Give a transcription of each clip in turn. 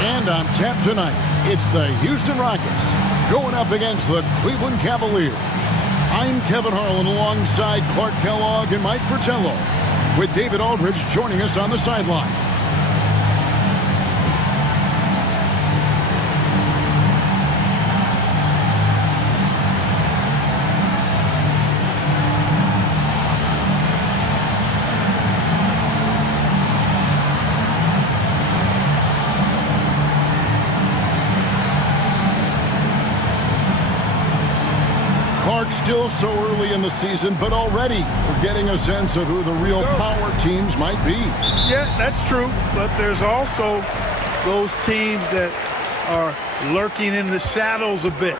And on tap tonight, it's the Houston Rockets going up against the Cleveland Cavaliers. I'm Kevin Harlan alongside Clark Kellogg and Mike Fratello, with David Aldridge joining us on the sideline. Still so early in the season, but already we're getting a sense of who the real power teams might be. Yeah, that's true, but there's also those teams that are lurking in the shadows a bit.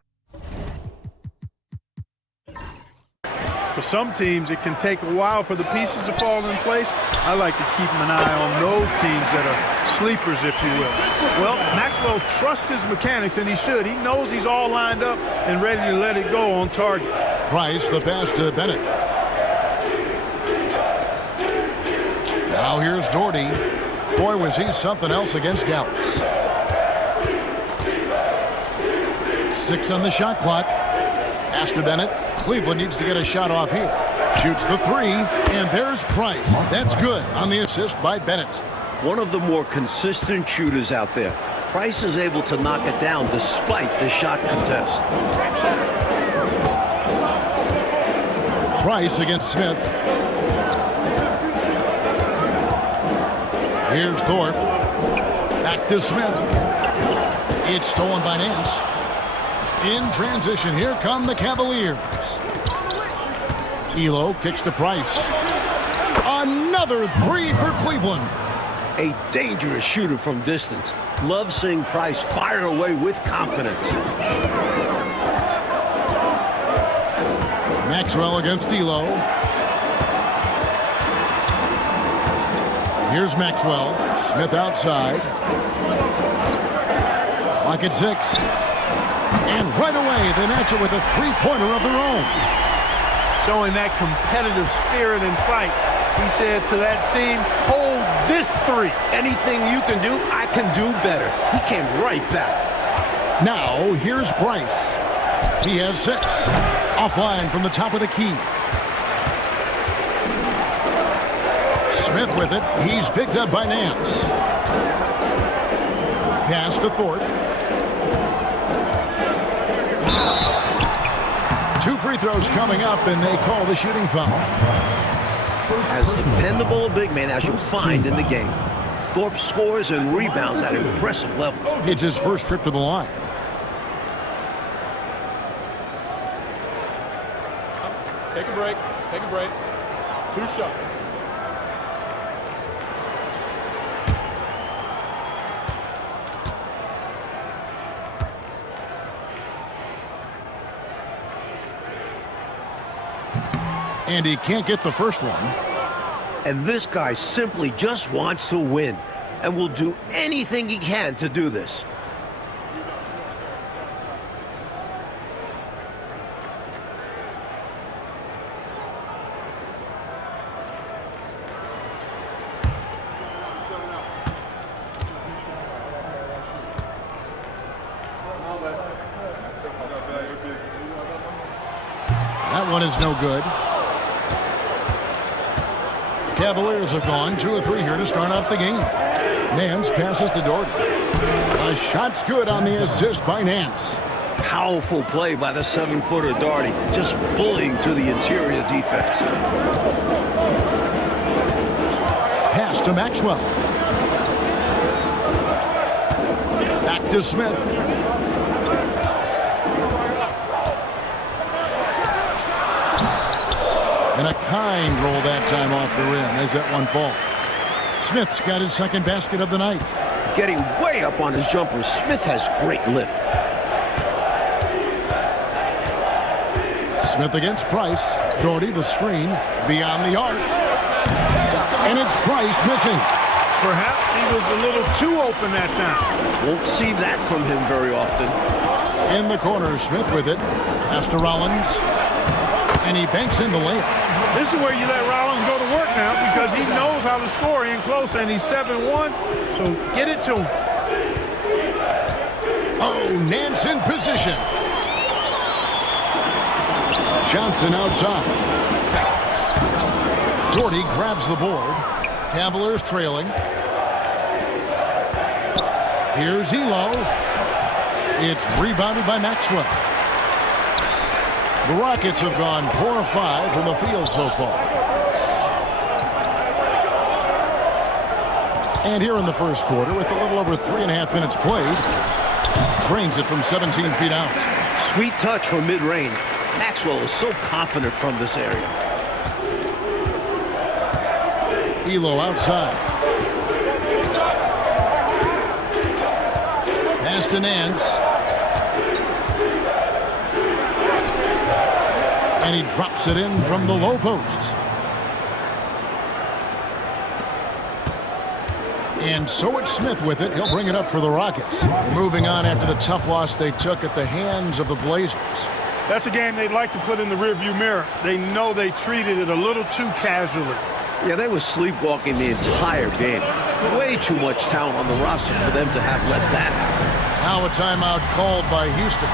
For some teams, it can take a while for the pieces to fall in place. I like to keep an eye on those teams that are sleepers, if you will. Well, Maxwell trusts his mechanics, and he should. He knows he's all lined up and ready to let it go on target. Price, the pass to Bennett. Now here's Doherty. Boy, was he something else against Dallas. 6 on the shot clock. Pass to Bennett. Cleveland needs to get a shot off here. Shoots the 3, and there's Price. That's good on the assist by Bennett. One of the more consistent shooters out there. Price is able to knock it down despite the shot contest. Price against Smith. Here's Thorpe. Back to Smith. It's stolen by Nance. In transition, here come the Cavaliers. Elo kicks to Price. Another 3 for Cleveland. A dangerous shooter from distance. Love seeing Price fire away with confidence. Maxwell against Elo. Here's Maxwell. Smith outside. Clock at 6. And right away, they match it with a three-pointer of their own. Showing that competitive spirit and fight. He said to that team, hold this 3. Anything you can do, I can do better. He came right back. Now, here's Price. He has 6. Offline from the top of the key. Smith with it. He's picked up by Nance. Pass to Thorpe. 2 free throws coming up, and they call the shooting foul. As dependable a big man as you'll find in the game. Thorpe scores and rebounds at impressive levels. It's his first trip to the line. Take a break. Take a break. 2 shots. And he can't get the first one. And this guy simply just wants to win and will do anything he can to do this. That one is no good. Cavaliers have gone 2 of 3 here to start off the game. Nance passes to Doherty. A shot's good on the assist by Nance. Powerful play by the 7-footer Doherty, just bullying to the interior defense. Pass to Maxwell. Back to Smith. And a kind roll that time off the rim as that one falls. Smith's got his second basket of the night. Getting way up on his jumper, Smith has great lift. Smith against Price. Doherty the screen beyond the arc. And it's Price missing. Perhaps he was a little too open that time. Won't see that from him very often. In the corner, Smith with it. Pass to Rollins. And he banks in the layup. This is where you let Rollins go to work now because he knows how to score in close, and he's 7-1, so get it to him. Oh, Nance in position. Johnson outside. Doherty grabs the board. Cavaliers trailing. Here's Elo. It's rebounded by Maxwell. The Rockets have gone 4 of 5 from the field so far. And here in the first quarter, with a little over 3.5 minutes played, drains it from 17 feet out. Sweet touch from mid-range. Maxwell is so confident from this area. Elo outside. Pass to Nance. And he drops it in from the low post. And so it's Smith with it. He'll bring it up for the Rockets. Moving on after the tough loss they took at the hands of the Blazers. That's a game they'd like to put in the rearview mirror. They know they treated it a little too casually. Yeah, they were sleepwalking the entire game. Way too much talent on the roster for them to have let that happen. Now a timeout called by Houston.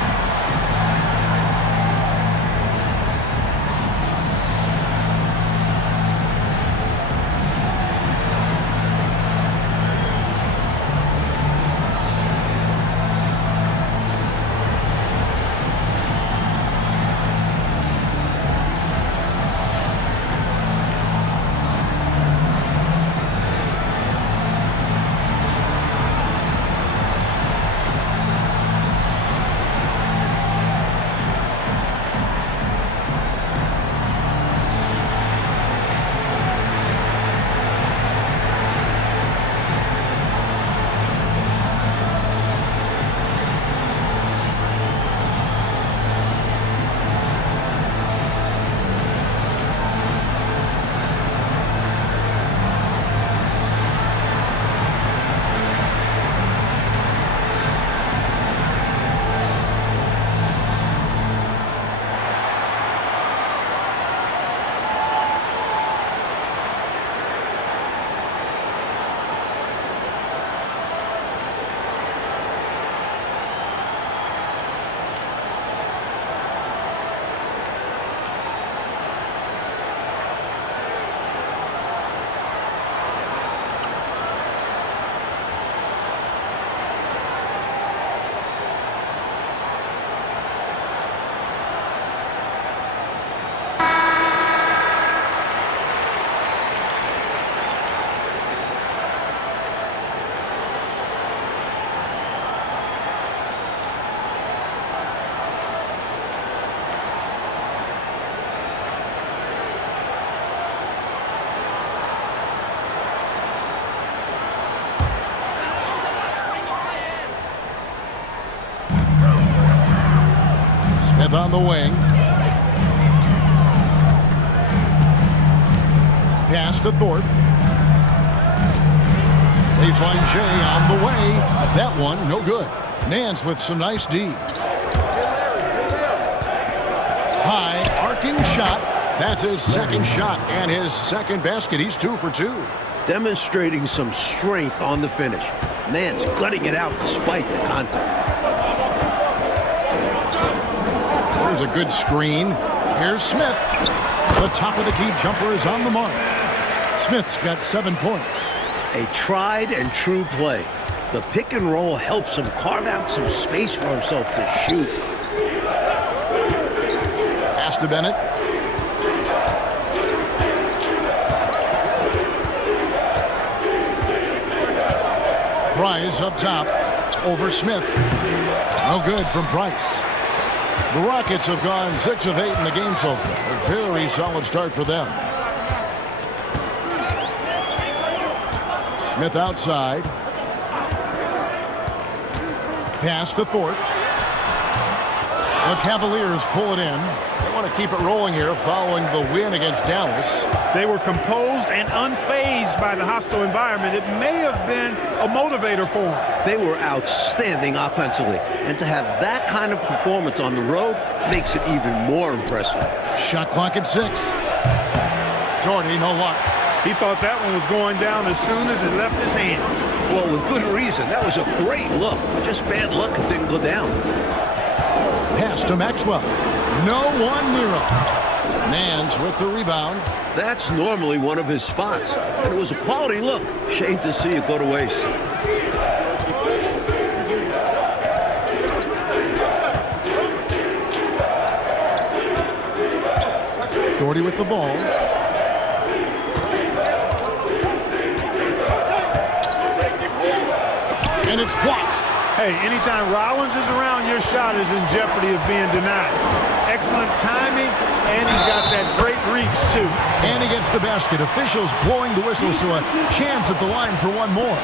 Smith on the wing. Pass to Thorpe. Baseline J on the way. That one, no good. Nance with some nice D. High, arcing shot. That's his second shot and his second basket. He's 2 for 2. Demonstrating some strength on the finish. Nance gutting it out despite the contact. There's a good screen. Here's Smith. The top of the key jumper is on the mark. Smith's got 7 points. A tried and true play. The pick and roll helps him carve out some space for himself to shoot. Pass to Bennett. Price up top over Smith. No good from Price. The Rockets have gone 6 of 8 in the game so far. A very solid start for them. Smith outside. Pass to Thorpe. The Cavaliers pull it in. They want to keep it rolling here following the win against Dallas. They were composed and unfazed by the hostile environment. It may have been a motivator for them. They were outstanding offensively. And to have that kind of performance on the road makes it even more impressive. Shot clock at 6. Jordy, no luck. He thought that one was going down as soon as it left his hands. Well, with good reason. That was a great look. Just bad luck it didn't go down. Pass to Maxwell. No one near him. Nance with the rebound. That's normally one of his spots. And it was a quality look. Shame to see it go to waste. Doherty with the ball. And it's blocked. Hey, anytime Rollins is around, your shot is in jeopardy of being denied. Excellent timing, and he's got that great reach, too. And he gets the basket. Officials blowing the whistle, so a chance at the line for one more.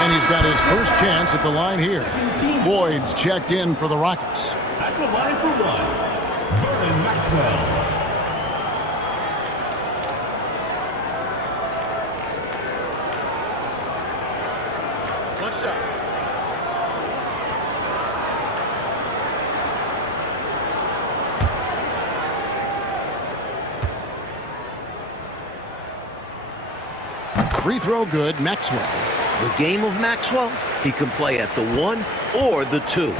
And he's got his first chance at the line here. Boyd's checked in for the Rockets. At the line for one, Vernon Maxwell. One shot. Free throw good, Maxwell. The game of Maxwell, he can play at the 1 or the 2.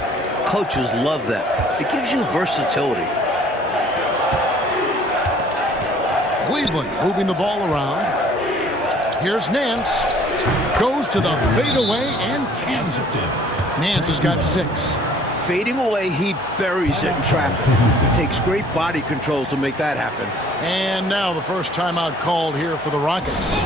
Coaches love that. It gives you versatility. Cleveland moving the ball around. Here's Nance. Goes to the fadeaway and cans it. Nance has got 6. Fading away, he buries it in traffic. It takes great body control to make that happen. And now the first timeout called here for the Rockets.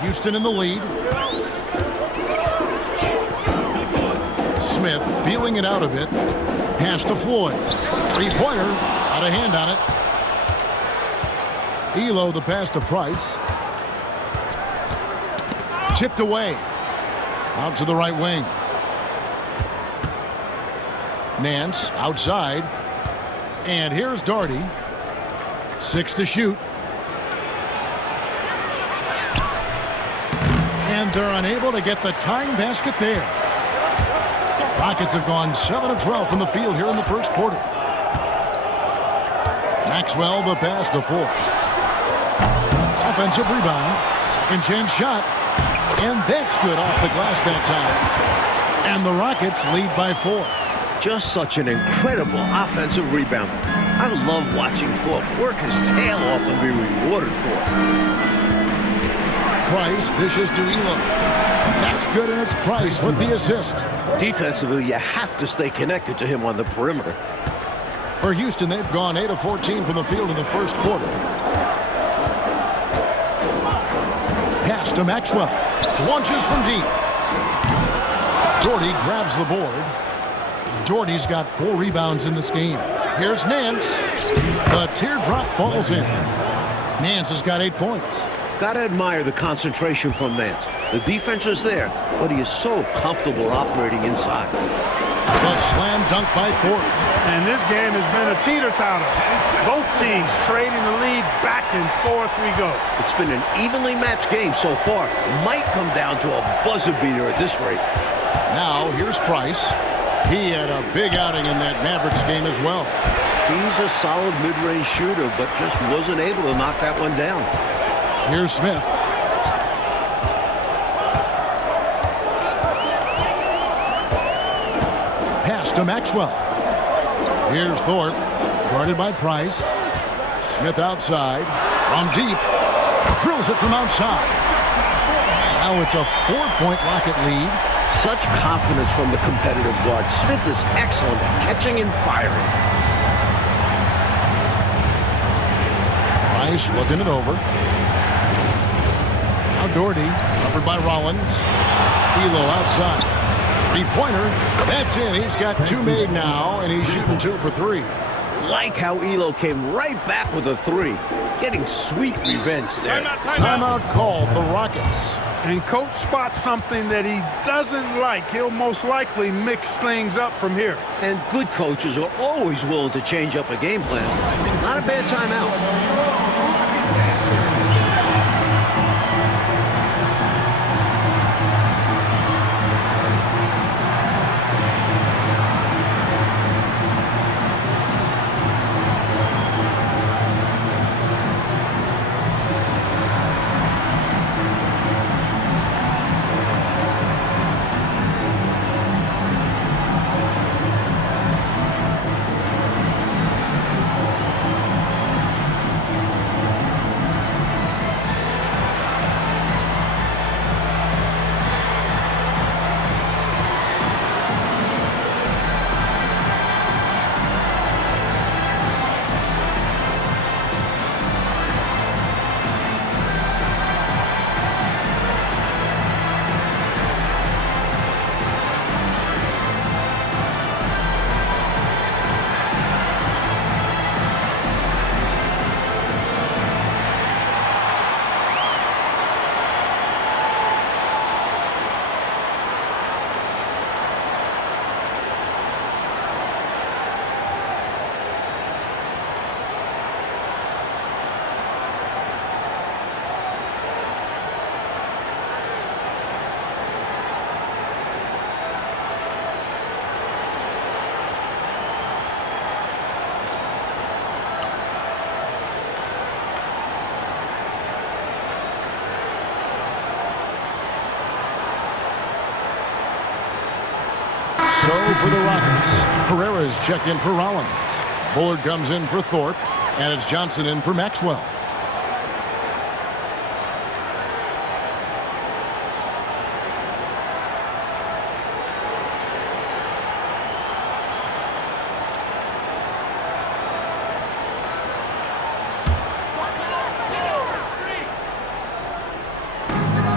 Houston in the lead. Smith feeling it out a bit. Pass to Floyd. Three-pointer. Out of hand on it. Elo the pass to Price. Chipped away. Out to the right wing. Nance outside. And here's Doherty. 6 to shoot. And they're unable to get the tying basket there. Rockets have gone 7 of 12 from the field here in the first quarter. Maxwell the pass to Ford. Offensive rebound. Second chance shot. And that's good off the glass that time. And the Rockets lead by 4. Just such an incredible offensive rebound. I love watching Thorpe work his tail off and be rewarded for it. Price dishes to Elo. That's good, and it's Price with the assist. Defensively, you have to stay connected to him on the perimeter. For Houston, they've gone 8 of 14 from the field in the first quarter. Pass to Maxwell. Launches from deep. Doherty grabs the board. Doherty's got 4 rebounds in this game. Here's Nance. The teardrop falls in. Nance has got 8 points. Gotta admire the concentration from Nance. The defense is there, but he is so comfortable operating inside. The slam dunk by Thorpe. And this game has been a teeter-totter. Both teams trading the lead back and forth we go. It's been an evenly matched game so far. Might come down to a buzzer beater at this rate. Now here's Price. He had a big outing in that Mavericks game as well. He's a solid mid-range shooter, but just wasn't able to knock that one down. Here's Smith. Pass to Maxwell. Here's Thorpe, guarded by Price. Smith outside, from deep, drills it from outside. Now it's a 4-point Rocket lead. Such confidence from the competitive guard. Smith is excellent at catching and firing. Price looking it over. Now Doherty, covered by Rollins. Elo outside. 3-pointer. That's in. He's got 2 made now, and he's shooting 2 for 3. Like how Elo came right back with a 3. Getting sweet revenge there. Timeout called the Rockets. And coach spots something that he doesn't like. He'll most likely mix things up from here. And good coaches are always willing to change up a game plan. Not a bad timeout. So for the Rockets, Herrera's checked in for Rollins. Bullard comes in for Thorpe, and it's Johnson in for Maxwell.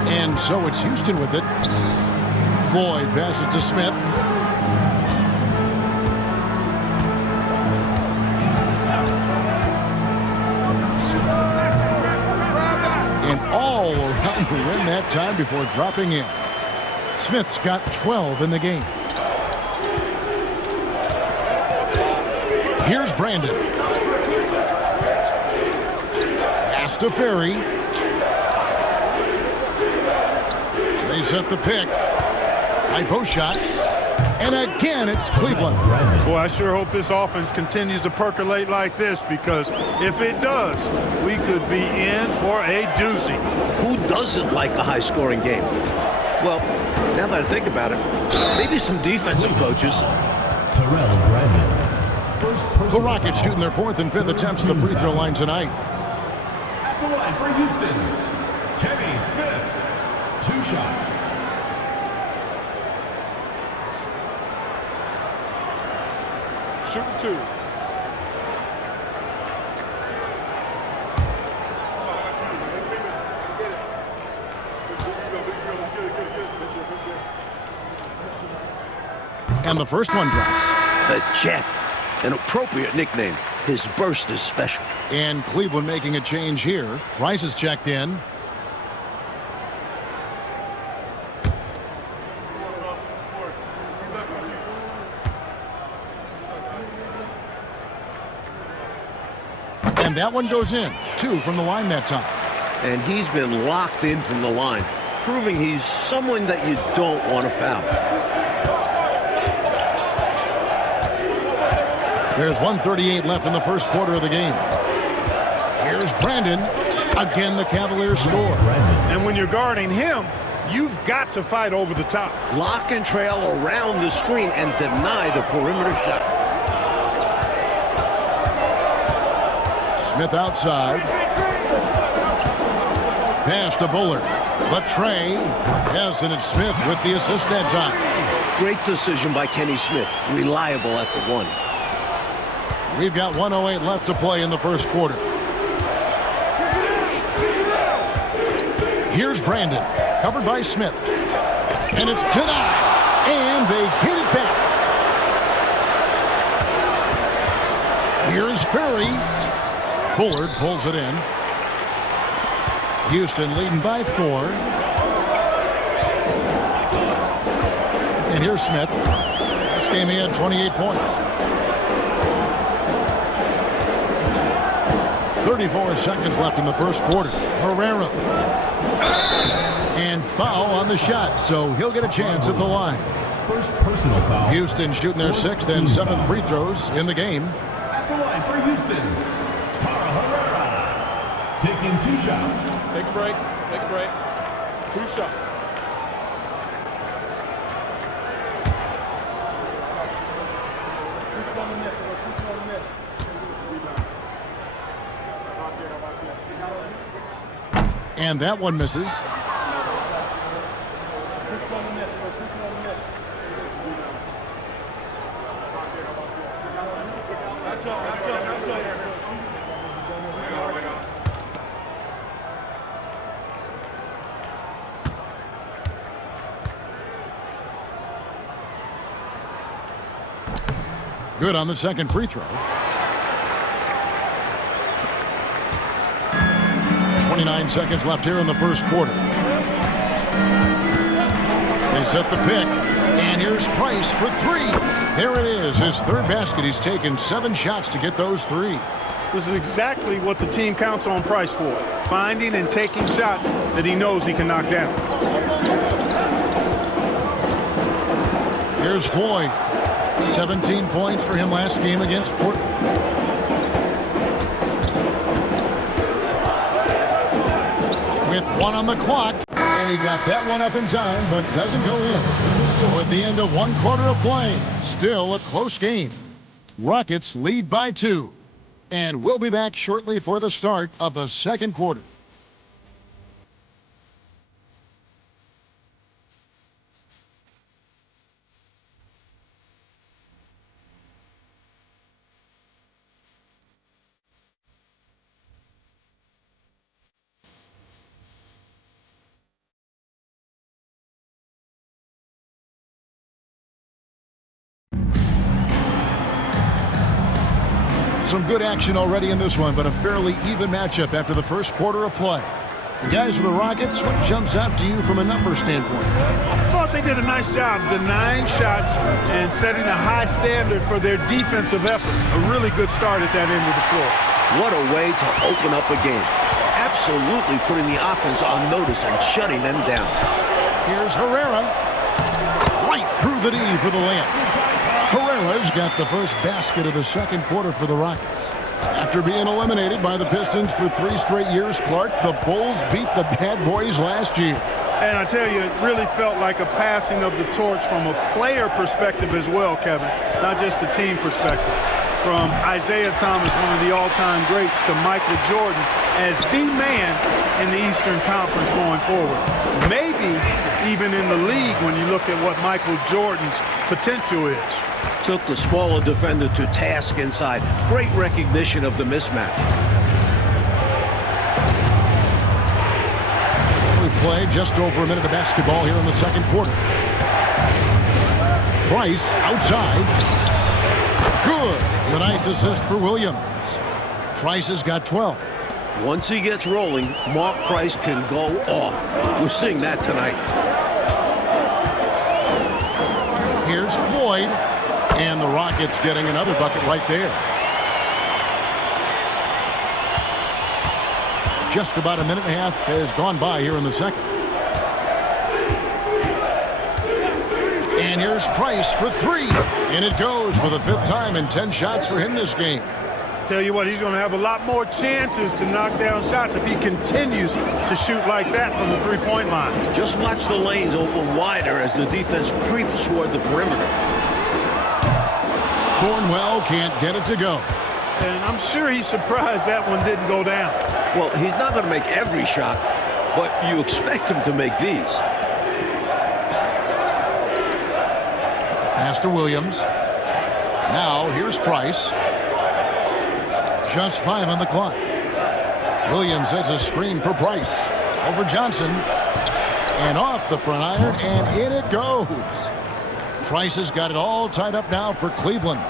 And so it's Houston with it. Floyd passes to Smith. And all around the rim that time before dropping in. Smith's got 12 in the game. Here's Brandon. Pass to Ferry. They set the pick. High post shot. And again, it's Cleveland. Boy, I sure hope this offense continues to percolate like this, because if it does, we could be in for a doozy. Who doesn't like a high-scoring game? Well, now that I think about it, maybe some defensive coaches. The Rockets shooting their 4th and 5th attempts at the free throw line tonight. At the line for Houston, Kenny Smith. 2 shots. Shooting 2. And the first one drops. The Jet, an appropriate nickname. His burst is special. And Cleveland making a change here. Rice is checked in. And that one goes in. 2 from the line that time. And he's been locked in from the line, proving he's someone that you don't want to foul. There's 1:38 left in the first quarter of the game. Here's Brandon. Again, the Cavaliers score. And when you're guarding him, you've got to fight over the top. Lock and trail around the screen and deny the perimeter shot. Smith outside. Pass to Bullard. Latrey. Yes, and it's Smith with the assist that time. Great decision by Kenny Smith. Reliable at the one. We've got 1:08 left to play in the first quarter. Here's Brandon. Covered by Smith. And it's denied. And they get it back. Here's Ferry. Bullard pulls it in. Houston leading by 4. And here's Smith. This game he had 28 points. 34 seconds left in the first quarter. Herrera. And foul on the shot, so he'll get a chance at the line. First personal foul. Houston shooting their 6th and 7th free throws in the game. At the line for Houston, Herrera. Taking 2 shots. Take a break. Take a break. 2 shots. And that one misses. Good on the second free throw. 29 seconds left here in the first quarter. They set the pick, and here's Price for 3. There it is, his 3rd basket. He's taken 7 shots to get those 3. This is exactly what the team counts on Price for. Finding and taking shots that he knows he can knock down. Here's Floyd. 17 points for him last game against Portland. With 1 on the clock. And he got that one up in time, but doesn't go in. So at the end of 1 quarter of play, still a close game. Rockets lead by 2. And we'll be back shortly for the start of the second quarter. Some good action already in this one, but a fairly even matchup after the first quarter of play. The guys for the Rockets, what jumps out to you from a number standpoint? I thought they did a nice job denying shots and setting a high standard for their defensive effort. A really good start at that end of the floor. What a way to open up a game. Absolutely putting the offense on notice and shutting them down. Here's Herrera. Right through the D for the layup. Herrera's got the first basket of the second quarter for the Rockets. After being eliminated by the Pistons for 3 straight years, Clark, the Bulls beat the Bad Boys last year. And I tell you, it really felt like a passing of the torch from a player perspective as well, Kevin, not just the team perspective. From Isaiah Thomas, one of the all-time greats, to Michael Jordan as the man in the Eastern Conference going forward. Maybe even in the league when you look at what Michael Jordan's potential is. Took the smaller defender to task inside. Great recognition of the mismatch. We played just over a minute of basketball here in the second quarter. Price outside. Good. And a nice assist for Williams. Price has got 12. Once he gets rolling, Mark Price can go off. We're seeing that tonight. Here's Floyd. And the Rockets getting another bucket right there. Just about a minute and a half has gone by here in the second. And here's Price for three. And it goes for the 5th time in 10 shots for him this game. Tell you what, he's going to have a lot more chances to knock down shots if he continues to shoot like that from the three-point line. Just watch the lanes open wider as the defense creeps toward the perimeter. Thornwell can't get it to go. And I'm sure he's surprised that one didn't go down. Well, he's not going to make every shot, but you expect him to make these. Pass to Williams. Now here's Price. Just 5 on the clock. Williams sets a screen for Price. Over Johnson. And off the front iron, and in it goes. Price has got it all tied up now for Cleveland.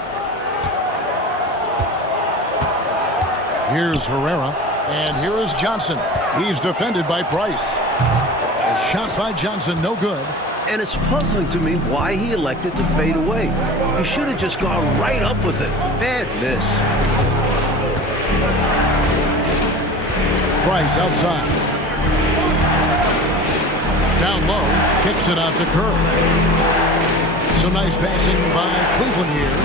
Here's Herrera. And here is Johnson. He's defended by Price. A shot by Johnson, no good. And it's puzzling to me why he elected to fade away. He should have just gone right up with it. Bad miss. Price outside. Down low, kicks it out to Kerr. Some nice passing by Cleveland here.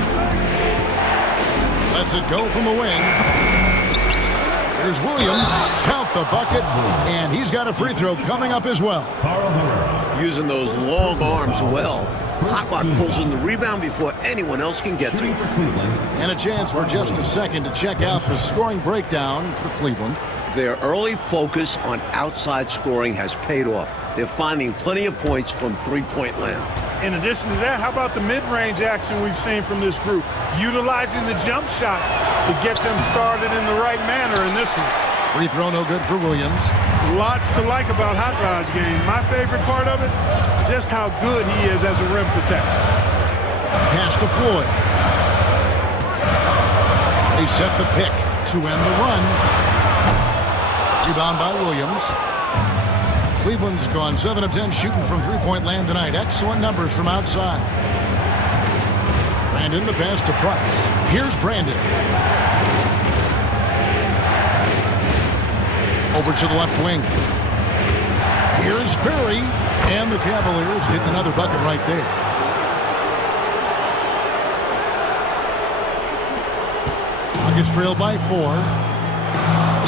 Lets it go from the wing. Here's Williams. Count the bucket. And he's got a free throw coming up as well. Using those long arms well. Hotlock pulls in the rebound before anyone else can get to him. And a chance for just a second to check out the scoring breakdown for Cleveland. Their early focus on outside scoring has paid off. They're finding plenty of points from three-point land. In addition to that, how about the mid-range action we've seen from this group? Utilizing the jump shot to get them started in the right manner in this one. Free throw no good for Williams. Lots to like about Hot Rod's game. My favorite part of it, just how good he is as a rim protector. Pass to Floyd. They set the pick to end the run. Rebound by Williams. Cleveland's gone 7 of 10 shooting from three-point land tonight. Excellent numbers from outside. Brandon, the pass to Price. Here's Brandon. Over to the left wing. Here's Perry. And the Cavaliers getting another bucket right there. Nuggets trail by 4.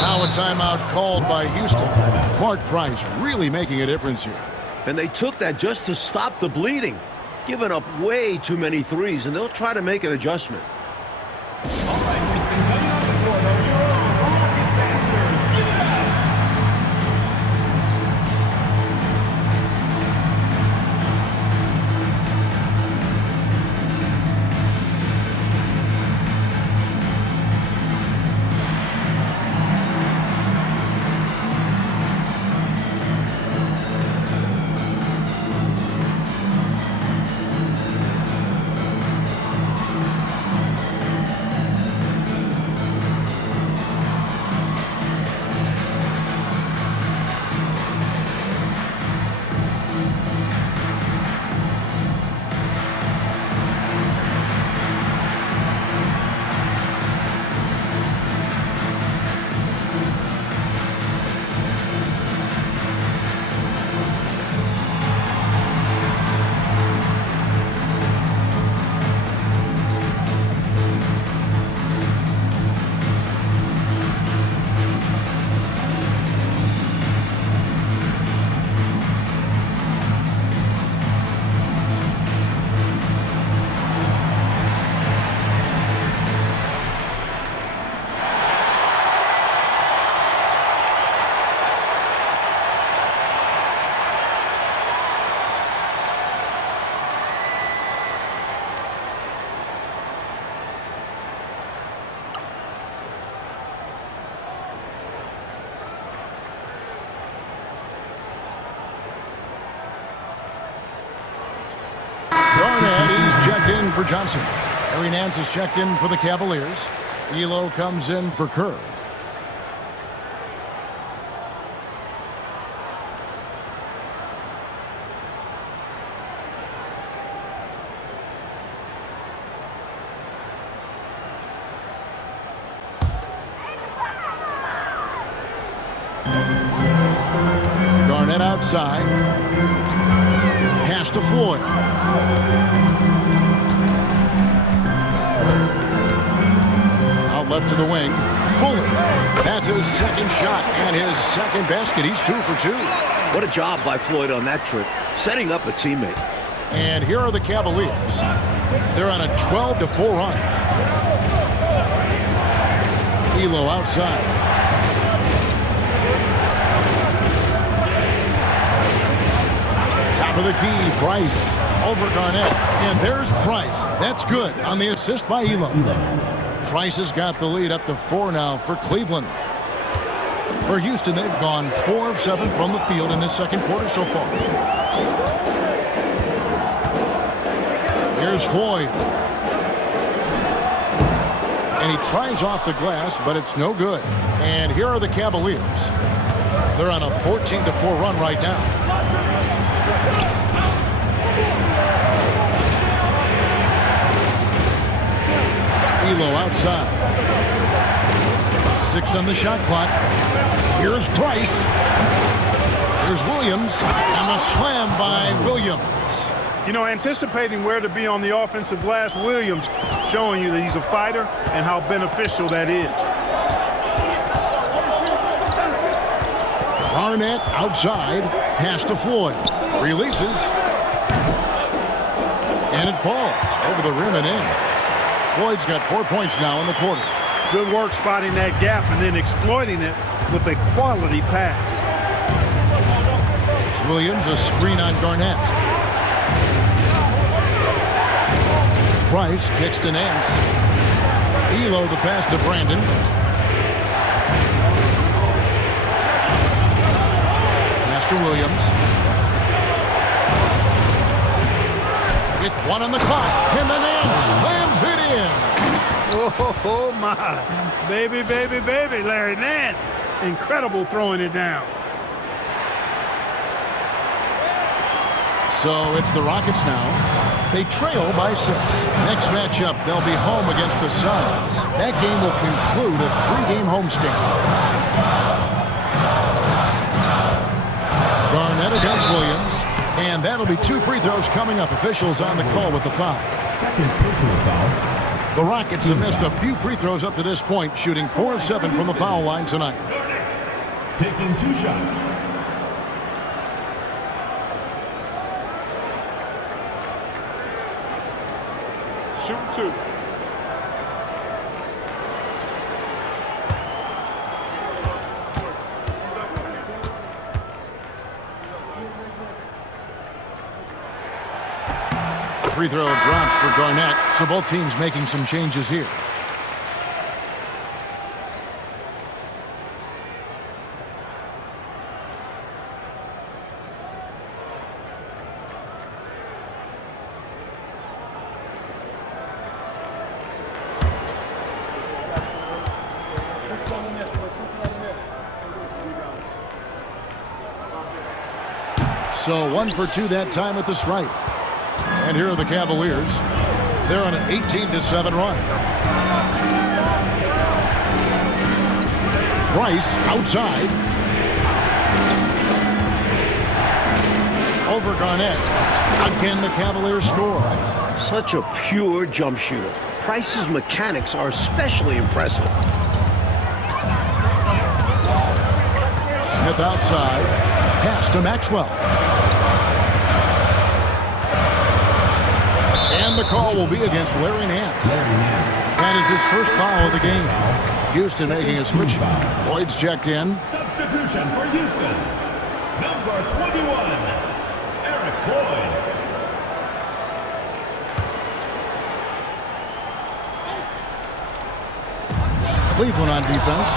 Now a timeout called by Houston. Mark Price really making a difference here. And they took that just to stop the bleeding. Giving up way too many threes, and they'll try to make an adjustment. for Johnson. Larry Nance is checked in for the Cavaliers. Elo comes in for Kerr. Garnett outside. Pass to Floyd. Out left to the wing. Bullet. That's his second shot and his second basket. He's 2 for 2. What a job by Floyd on that trip, setting up a teammate. And here are the Cavaliers. They're on a 12-4 run. Elo outside. Top of the key, Price over Garnett. And there's Price. That's good on the assist by Elo. Price has got the lead up to 4 now for Cleveland. For Houston, they've gone 4 of 7 from the field in this second quarter so far. Here's Floyd. And he tries off the glass, but it's no good. And here are the Cavaliers. They're on a 14-4 run right now. Elo outside. 6 on the shot clock. Here's Price. Here's Williams. And the slam by Williams. You know, anticipating where to be on the offensive glass, Williams showing you that he's a fighter and how beneficial that is. Garnett outside. Pass to Floyd. Releases. And it falls over the rim and in. Floyd's got 4 points now in the quarter. Good work spotting that gap and then exploiting it with a quality pass. Williams, a screen on Garnett. Price kicks to Nance. Elo the pass to Brandon. Pass to Williams. With 1 on the clock, and the Nance slams it in. Oh, my. Baby, baby, baby, Larry Nance. Incredible throwing it down. So it's the Rockets now. They trail by 6. Next matchup, they'll be home against the Suns. That game will conclude a 3-game homestand. Garnett against Williams. And that'll be 2 free throws coming up. Officials on the call with the foul. Second personal foul. The Rockets have missed a few free throws up to this point, shooting 4 of 7 from the foul line tonight. Taking 2 shots. Shooting 2. Free throw drops for Garnett, so both teams making some changes here. So 1 for 2 that time at the stripe. And here are the Cavaliers. They're on an 18-7 run. Price outside. Over Garnett. Again, the Cavaliers score. Such a pure jump shooter. Price's mechanics are especially impressive. Smith outside. Pass to Maxwell. And the call will be against Larry Nance. That is his first foul of the game. Houston making a switch. Lloyd's checked in. Substitution for Houston. Number 21, Eric Floyd. Cleveland on defense.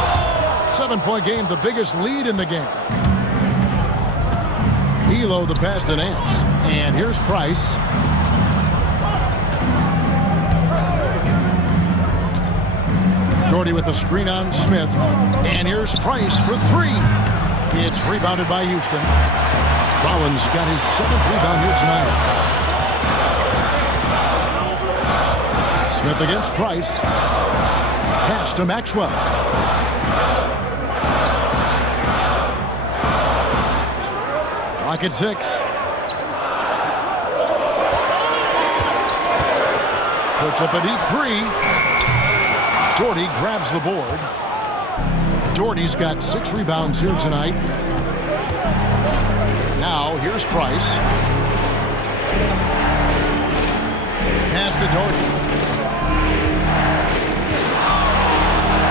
7-point game, the biggest lead in the game. Elo the pass to Nance. And here's Price. Doherty with the screen on Smith. And here's Price for three. It's rebounded by Houston. Rollins got his 7th rebound here tonight. Smith against Price. Pass to Maxwell. Rocket 6. Puts up a deep three. Doherty grabs the board. Doherty's got 6 rebounds here tonight. Now here's Price. Pass to Doherty.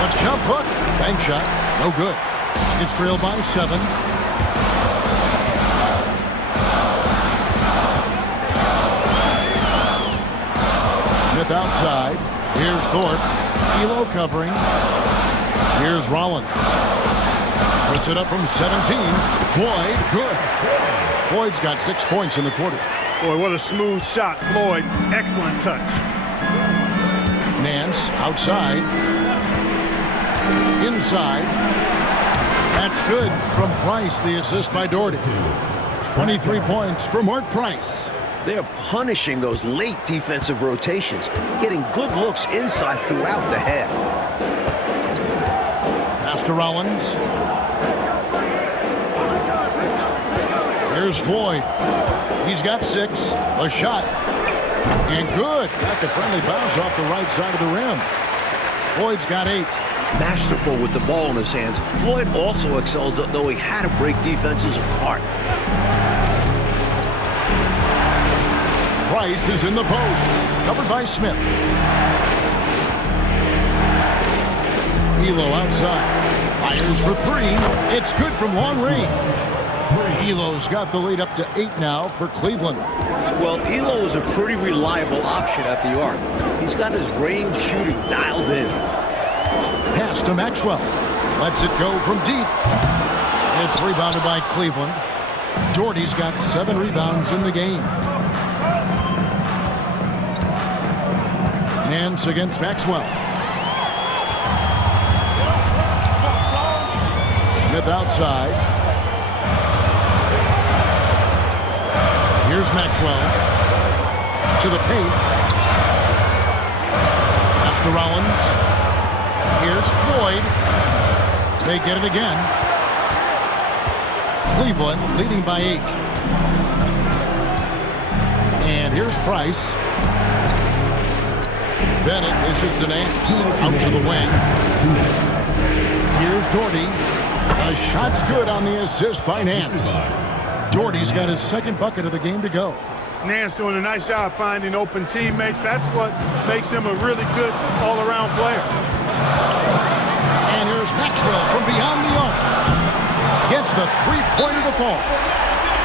A jump hook. Bank shot. No good. It's trailed by 7. Smith outside. Here's Thorpe. Elo covering. Here's Rollins. Puts it up from 17. Floyd, good. Floyd's got 6 points in the quarter. Boy, what a smooth shot, Floyd. Excellent touch. Nance outside. Inside. That's good from Price. The assist by Doherty. 23 points for Mark Price. They're punishing those late defensive rotations, getting good looks inside throughout the half. Pass to Rollins. Here's Floyd. He's got 6. A shot. And good. Got the friendly bounce off the right side of the rim. Floyd's got 8. Masterful with the ball in his hands, Floyd also excels at knowing how to break defenses apart. Price is in the post. Covered by Smith. Elo outside. Fires for 3. It's good from long range. Elo's got the lead up to 8 now for Cleveland. Well, Elo is a pretty reliable option at the arc. He's got his range shooting dialed in. Pass to Maxwell. Lets it go from deep. It's rebounded by Cleveland. Doherty's got 7 rebounds in the game. Nance against Maxwell. Smith outside. Here's Maxwell. To the paint. Pass to Rollins. Here's Floyd. They get it again. Cleveland leading by 8. And here's Price. Bennett dishes to Nance. Out to the wing. Here's Doherty. A shot's good on the assist by Nance. Doherty's got his 2nd bucket of the game to go. Nance doing a nice job finding open teammates. That's what makes him a really good all-around player. And here's Maxwell from beyond the arc. Gets the 3-pointer to fall.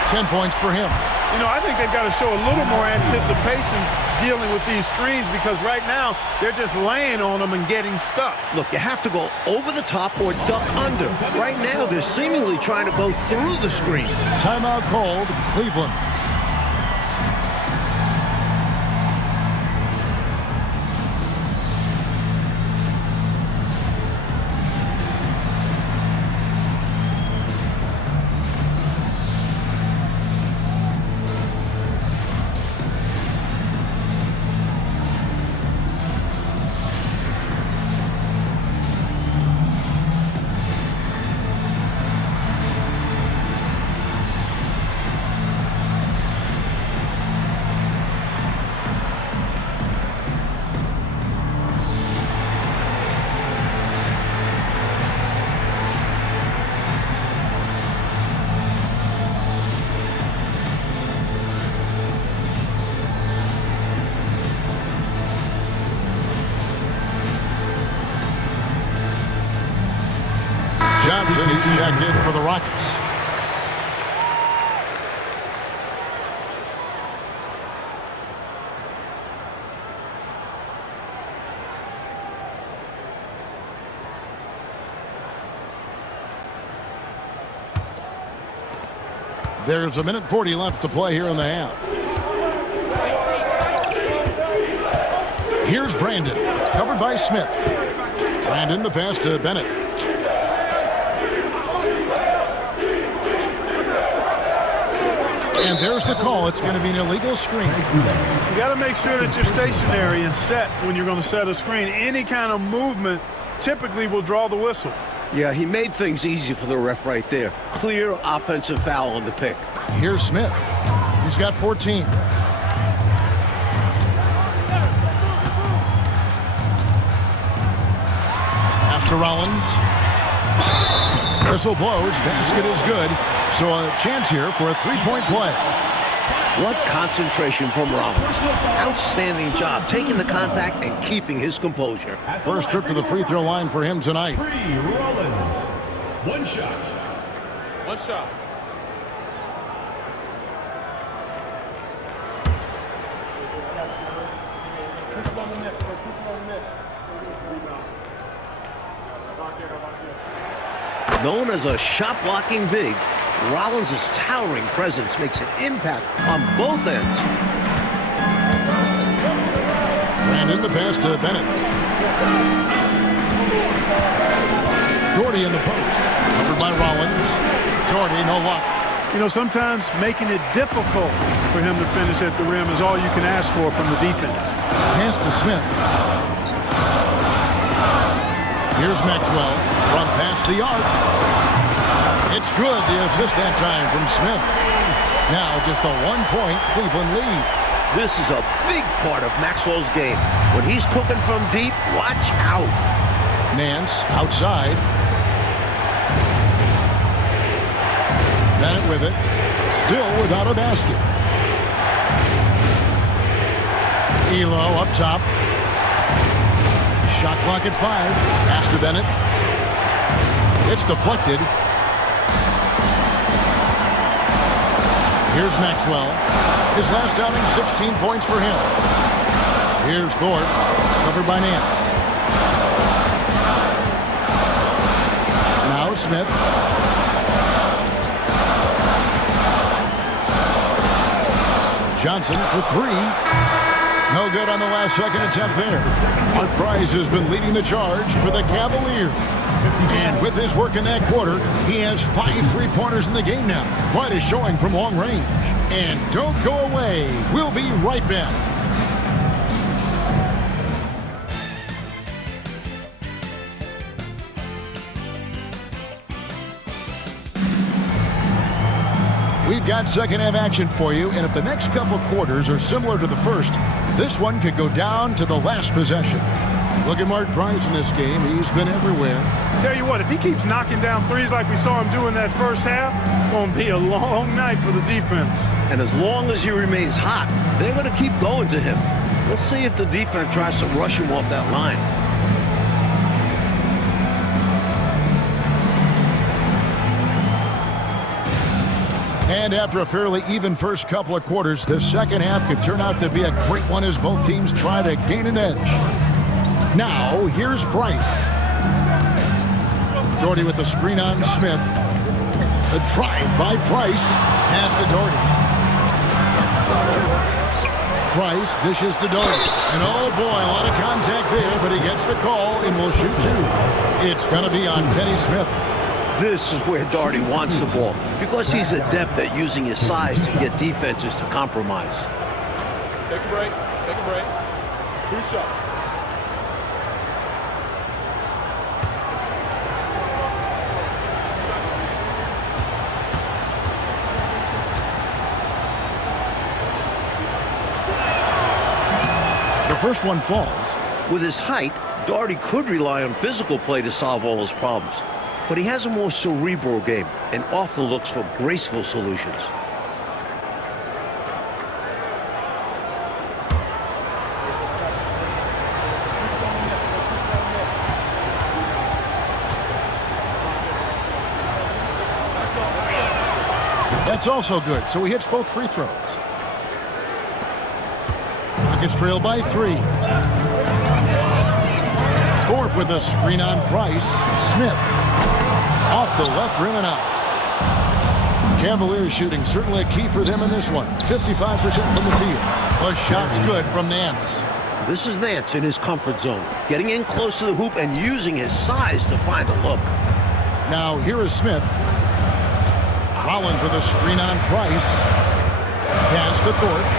10 points for him. You know, I think they've got to show a little more anticipation dealing with these screens because right now they're just laying on them and getting stuck. Look, you have to go over the top or duck under. Right now, they're seemingly trying to go through the screen. Timeout called, Cleveland. Johnson, he's checked in for the Rockets. There's a minute 40 left to play here in the half. Here's Brandon, covered by Smith. Brandon, the pass to Bennett. And there's the call. It's going to be an illegal screen. You got to make sure that you're stationary and set when you're going to set a screen. Any kind of movement typically will draw the whistle. Yeah, he made things easy for the ref right there. Clear offensive foul on the pick. Here's Smith. He's got 14. Pass to Rollins. Whistle blows. Basket is good. So a chance here for a three-point play. What concentration from Rollins. Outstanding job taking the contact and keeping his composure. First trip to the free throw line for him tonight. Rollins. One shot. One shot. Known as a shot-blocking big, Rollins' towering presence makes an impact on both ends. Brandon, the pass to Bennett. Doherty in the post. Covered by Rollins. Doherty, no luck. You know, sometimes making it difficult for him to finish at the rim is all you can ask for from the defense. Pass to Smith. Here's Maxwell from past the arc. It's good, the assist that time from Smith. Now just a 1-point Cleveland lead. This is a big part of Maxwell's game. When he's cooking from deep, watch out. Nance outside. Bennett with it. Still without a basket. Elo up top. Shot clock at 5. Pass to Bennett. It's deflected. Here's Maxwell. His last outing, 16 points for him. Here's Thorpe, covered by Nance. Now Smith. Johnson for 3. No good on the last second attempt there. Mark Price has been leading the charge for the Cavaliers. And with his work in that quarter, he has 5 3-pointers in the game now. Quite a showing from long range. And don't go away. We'll be right back. We've got second half action for you, and if the next couple quarters are similar to the first, this one could go down to the last possession. Look at Mark Price in this game. He's been everywhere. Tell you what, if he keeps knocking down threes like we saw him do in that first half, it's going to be a long night for the defense. And as long as he remains hot, they're going to keep going to him. Let's see if the defense tries to rush him off that line. And after a fairly even first couple of quarters, the second half could turn out to be a great one as both teams try to gain an edge. Now, here's Price. Doherty with the screen on Smith. The drive by Price. Pass to Doherty. Price dishes to Doherty. And oh boy, a lot of contact there, but he gets the call and will shoot 2. It's going to be on Kenny Smith. This is where Doherty wants the ball because he's adept at using his size to get defenses to compromise. Take a break. Take a break. 2 shots. The first one falls. With his height, Doherty could rely on physical play to solve all his problems. But he has a more cerebral game and often looks for graceful solutions. That's also good, so he hits both free throws. Rockets trail by 3. Thorpe with a screen on Price. Smith off the left rim and out. Cavaliers shooting certainly a key for them in this one. 55% from the field. A shot's good from Nance. This is Nance in his comfort zone, getting in close to the hoop and using his size to find the look. Now here is Smith. Rollins with a screen on Price. Pass to Thorpe.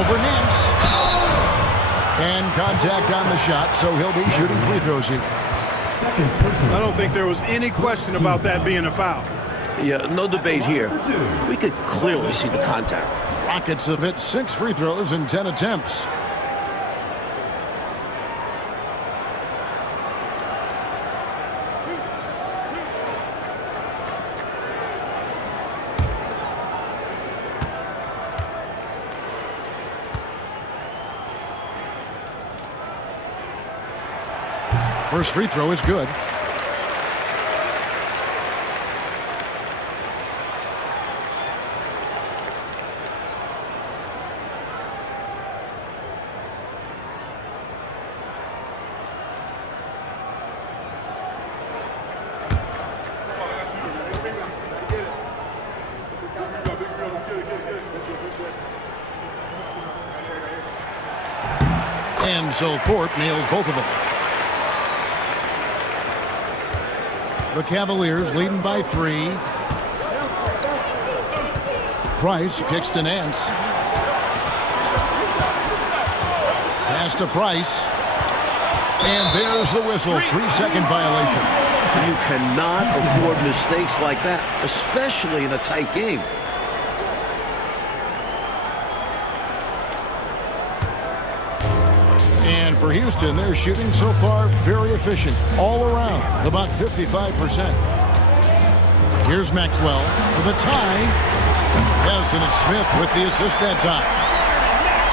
Over Nance. And contact on the shot, so he'll be shooting free throws here. I don't think there was any question about that being a foul. Yeah, no debate here. We could clearly see the contact. Rockets have hit 6 free throws in 10 attempts. First free throw is good. And so Thorpe nails both of them. The Cavaliers leading by 3. Price kicks to Nance. Pass to Price. And there's the whistle. 3-second violation. You cannot afford mistakes like that, especially in a tight game. And for Houston, they're shooting so far very efficient all around, about 55%. Here's Maxwell for the tie. Yes, and it's Smith with the assist that time.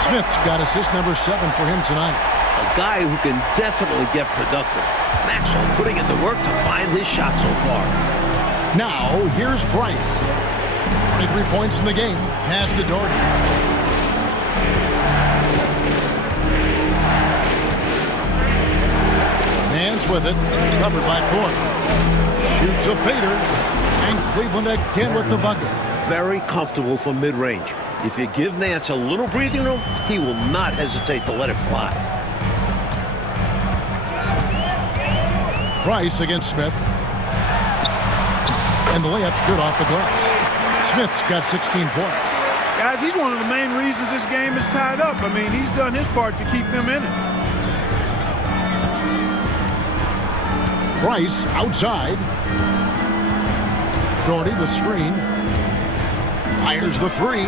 Smith's got assist number 7 for him tonight. A guy who can definitely get productive. Maxwell putting in the work to find his shot so far. Now, here's Price. 23 points in the game. Pass to Doherty. Nance with it, covered by Thorpe. Shoots a fader, and Cleveland again with the bucket. Very comfortable from mid-range. If you give Nance a little breathing room, he will not hesitate to let it fly. Price against Smith. And the layup's good off the glass. Smith's got 16 points. Guys, he's one of the main reasons this game is tied up. I mean, he's done his part to keep them in it. Price outside. Doherty the screen. Fires the 3.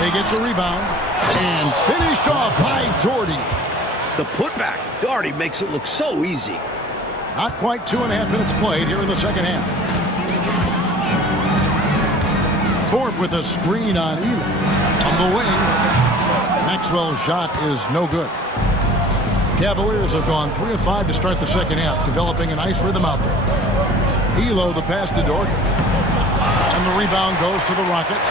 They get the rebound. And finished off by Doherty. The putback. Doherty makes it look so easy. Not quite 2.5 minutes played here in the second half. Thorpe with a screen on Elam. On the wing. Maxwell's shot is no good. Cavaliers have gone 3 of 5 to start the second half, developing a nice rhythm out there. Elo the pass to Doherty. And the rebound goes to the Rockets.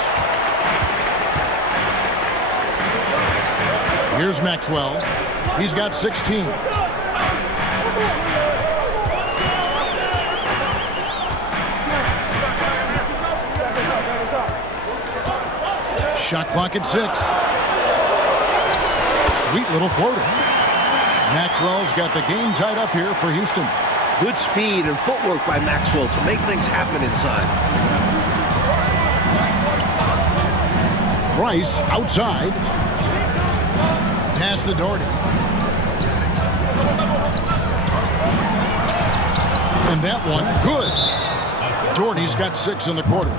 Here's Maxwell. He's got 16. Shot clock at 6. Sweet little floater. Maxwell's got the game tied up here for Houston. Good speed and footwork by Maxwell to make things happen inside. Price outside. Pass to Doherty. And that one, good. Doherty's got 6 in the quarter.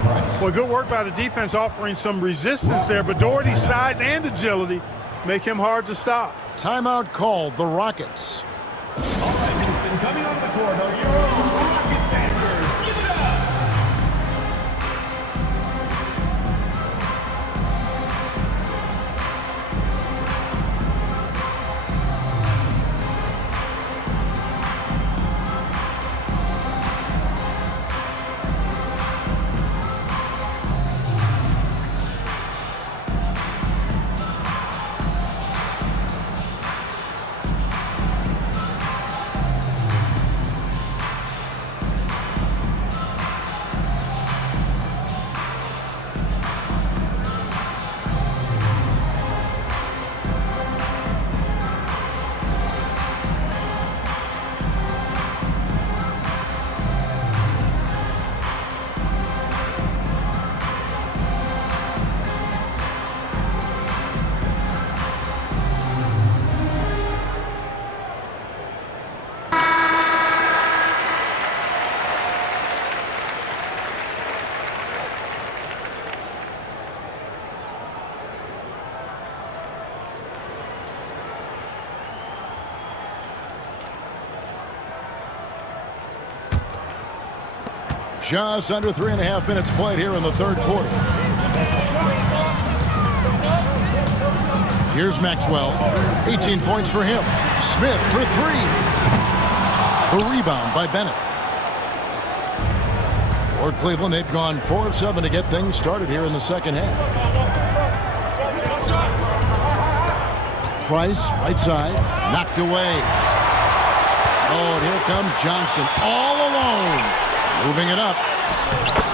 Well, good work by the defense offering some resistance there, but Doherty's size and agility make him hard to stop. Timeout called, the Rockets. All right, Houston, coming onto the court are your Rockets Masters. Give it up! Just under 3.5 minutes played here in the third quarter. Here's Maxwell. 18 points for him. Smith for three. The rebound by Bennett. For Cleveland, they've gone 4 of 7 to get things started here in the second half. Price, right side, knocked away. Oh, and here comes Johnson all alone. Moving it up.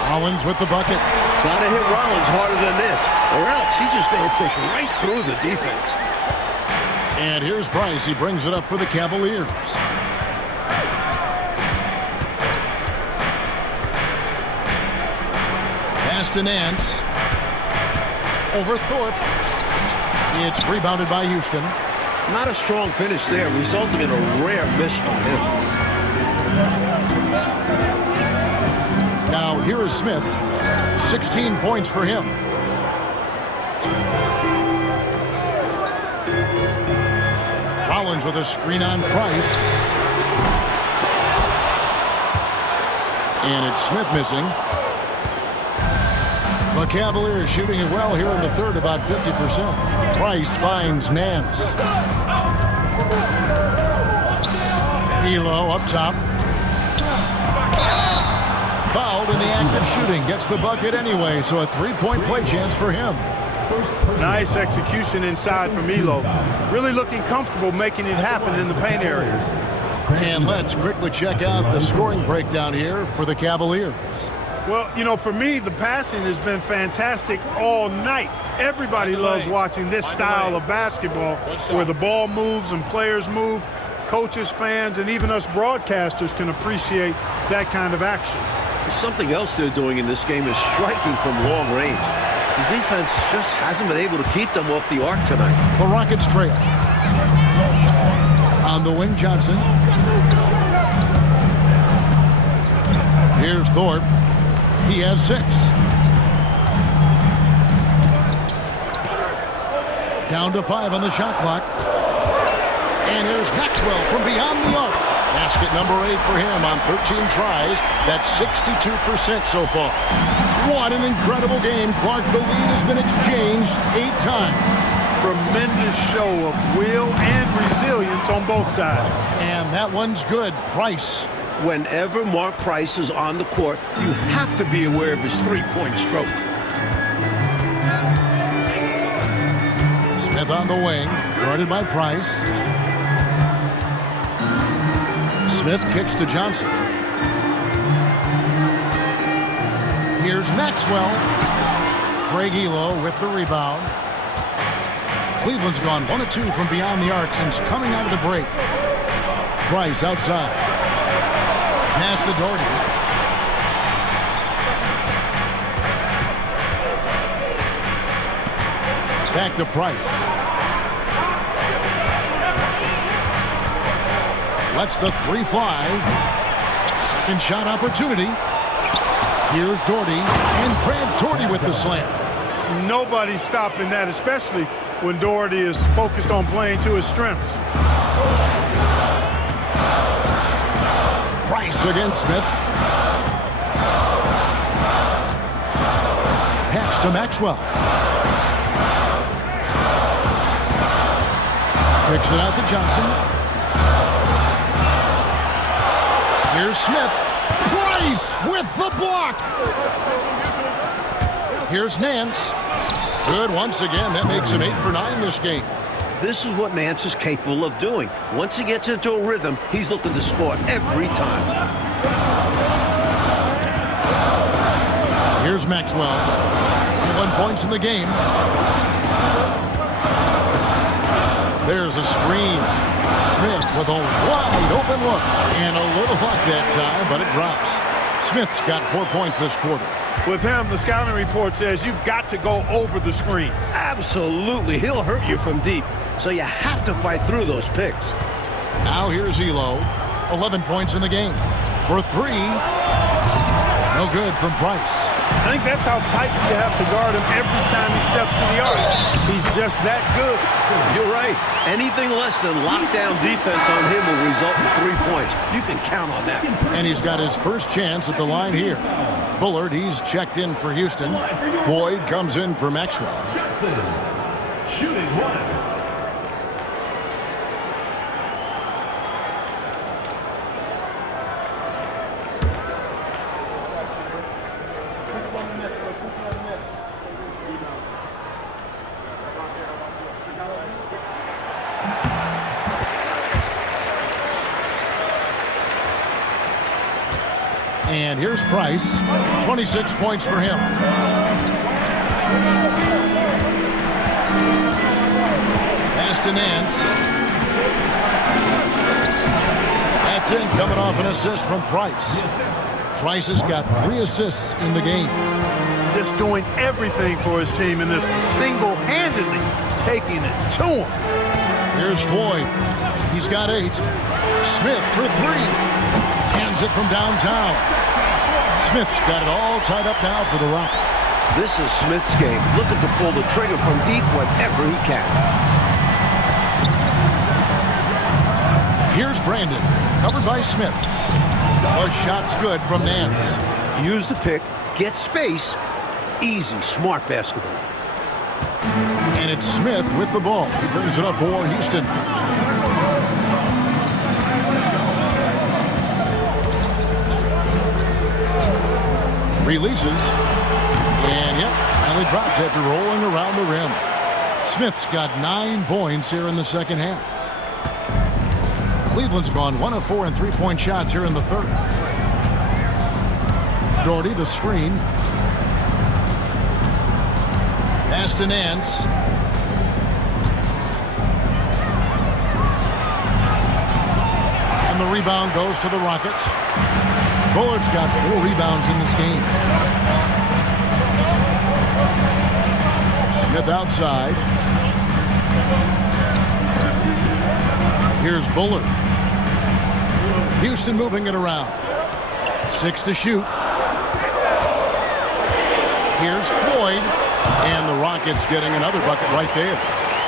Rollins with the bucket. Gotta hit Rollins harder than this, or else he's just going to push right through the defense. And here's Price. He brings it up for the Cavaliers. Pass to Nance. Over Thorpe. It's rebounded by Houston. Not a strong finish there, resulting in a rare miss from him. Now here is Smith. 16 points for him. Rollins with a screen on Price. And it's Smith missing. The Cavaliers shooting it well here in the third, about 50%. Price finds Nance. Elo up top. Fouled in the act of shooting. Gets the bucket anyway, so a three-point play chance for him. Nice execution inside from Elo. Really looking comfortable making it happen in the paint areas. And let's quickly check out the scoring breakdown here for the Cavaliers. Well, you know, for me, the passing has been fantastic all night. Everybody loves watching this style of basketball where the ball moves and players move. Coaches, fans, and even us broadcasters can appreciate that kind of action. Something else they're doing in this game is striking from long range. The defense just hasn't been able to keep them off the arc tonight. The Rockets trail. On the wing, Johnson. Here's Thorpe. He has 6. Down to 5 on the shot clock. And here's Maxwell from beyond the arc. Basket number 8 for him on 13 tries. That's 62% so far. What an incredible game, Clark. The lead has been exchanged 8 times. Tremendous show of will and resilience on both sides. And that one's good. Price. Whenever Mark Price is on the court, you have to be aware of his three-point stroke. Smith on the wing, guarded by Price. Smith kicks to Johnson. Here's Maxwell. Craig Elo with the rebound. Cleveland's gone 1 of 2 from beyond the arc since coming out of the break. Price outside. Pass to Doherty. Back to Price. Lets the three fly. Second shot opportunity. Here's Doherty. And Brad Doherty with the slam. Nobody's stopping that, especially when Doherty is focused on playing to his strengths. Price against Smith. Pass to Maxwell. Kicks it out to Johnson. Here's Smith. Price with the block. Here's Nance. Good once again. That makes him 8 for 9 this game. This is what Nance is capable of doing. Once he gets into a rhythm, he's looking to score every time. Here's Maxwell. 1 points in the game. There's a screen. Smith with a wide open look. And a little luck that time, but it drops. Smith's got 4 points this quarter. With him, the scouting report says you've got to go over the screen. Absolutely. He'll hurt you from deep. So you have to fight through those picks. Now here's Elo. 11 points in the game. For 3. No good from Price. I think that's how tightly you have to guard him every time he steps to the arc. He's just that good. You're right. Anything less than lockdown defense on him will result in 3 points. You can count on that. And he's got his first chance at the line here. Bullard, he's checked in for Houston. Floyd comes in for Maxwell. Johnson, shooting 1. And here's Price, 26 points for him. Pass to Nance. That's in, coming off an assist from Price. Price has got 3 assists in the game. Just doing everything for his team in this one, single-handedly taking it to him. Here's Floyd. He's got 8. Smith for 3. Hands it from downtown. Smith's got it all tied up now for the Rockets. This is Smith's game. Looking to pull the trigger from deep whenever he can. Here's Brandon, covered by Smith. A shot's good from Nance. Use the pick, get space. Easy, smart basketball. And it's Smith with the ball. He brings it up for Houston. Releases. And, yep, finally drops after rolling around the rim. Smith's got 9 points here in the second half. Cleveland's gone 1 of 4 in 3-point shots here in the third. Doherty, the screen. Pass to Nance. And the rebound goes to the Rockets. Bullard's got 4 rebounds in this game. Smith outside. Here's Bullard. Houston moving it around. 6 to shoot. Here's Floyd. And the Rockets getting another bucket right there.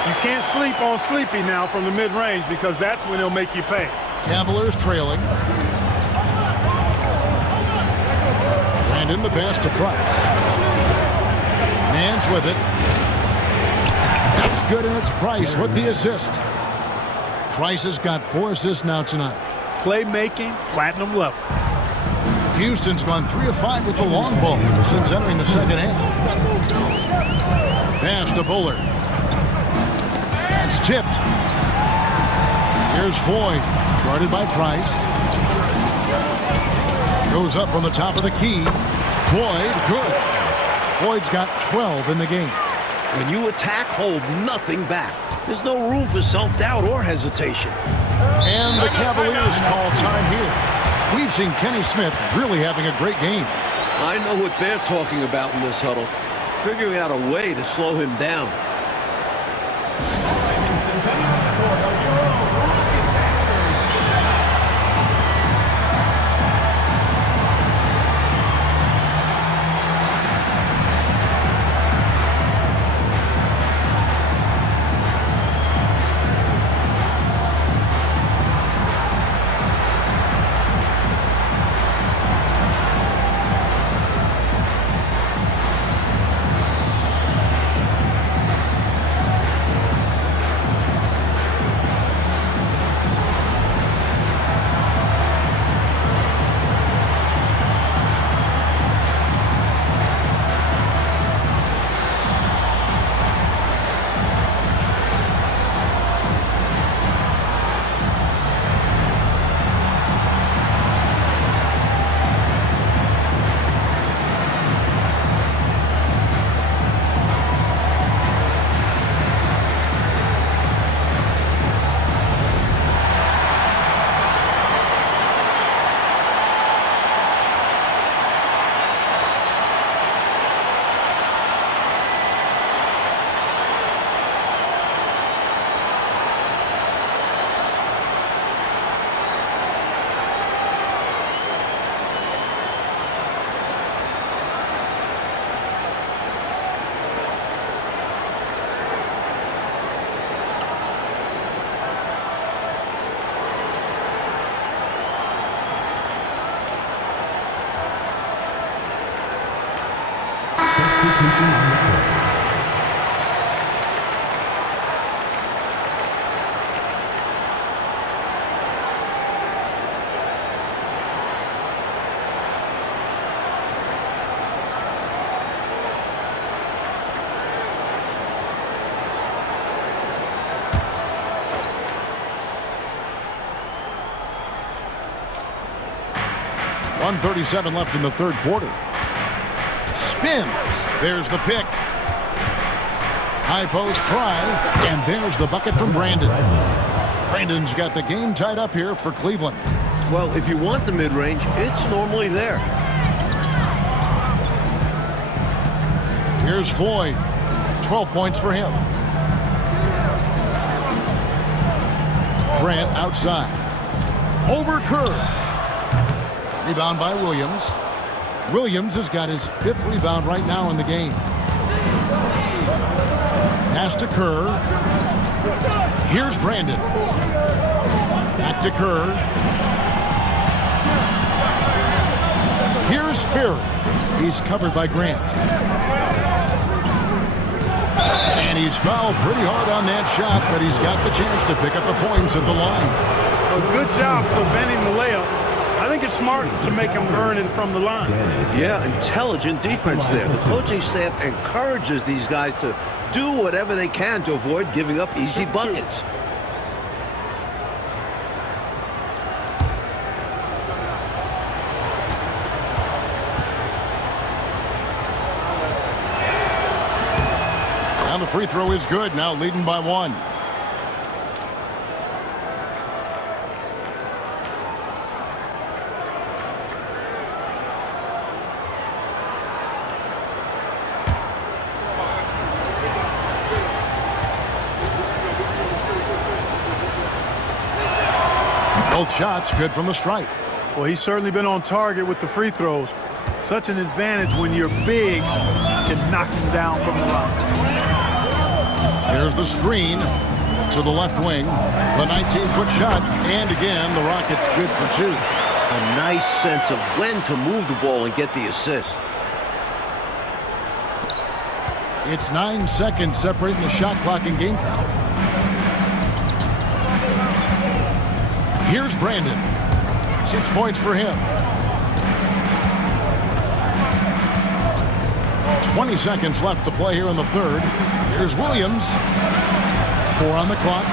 You can't sleep on Sleepy now from the mid-range because that's when he'll make you pay. Cavaliers trailing. And in the pass to Price. Nance with it. That's good, and it's Price with the assist. Price has got 4 assists now tonight. Playmaking, platinum level. Houston's gone 3 of 5 with the long ball since entering the second half. Pass to Bullard. That's tipped. Here's Floyd, guarded by Price. Goes up from the top of the key. Floyd, good. Floyd's got 12 in the game. When you attack, hold nothing back. There's no room for self-doubt or hesitation. And the Cavaliers call time here. We've seen Kenny Smith really having a great game. I know what they're talking about in this huddle. Figuring out a way to slow him down. .137 left in the third quarter. Spins. There's the pick. High post try. And there's the bucket from Brandon. Brandon's got the game tied up here for Cleveland. Well, if you want the mid-range, it's normally there. Here's Floyd. 12 points for him. Grant outside. Over Kerr. Rebound by Williams. Williams has got his 5th rebound right now in the game. Pass to Kerr. Here's Brandon. Back to Kerr. Here's Ferry. He's covered by Grant. And he's fouled pretty hard on that shot, but he's got the chance to pick up the points at the line. A good job preventing the layup. I think it's smart to make him earn it from the line. Yeah, intelligent defense there. The coaching staff encourages these guys to do whatever they can to avoid giving up easy buckets. And the free throw is good, now leading by 1. Both shots good from the stripe. Well, he's certainly been on target with the free throws. Such an advantage when your bigs can knock him down from the line. There's the screen to the left wing. The 19-foot shot. And again, the Rockets good for 2. A nice sense of when to move the ball and get the assist. It's 9 seconds separating the shot clock and game count. Here's Brandon. 6 points for him. 20 seconds left to play here in the third. Here's Williams. 4 on the clock.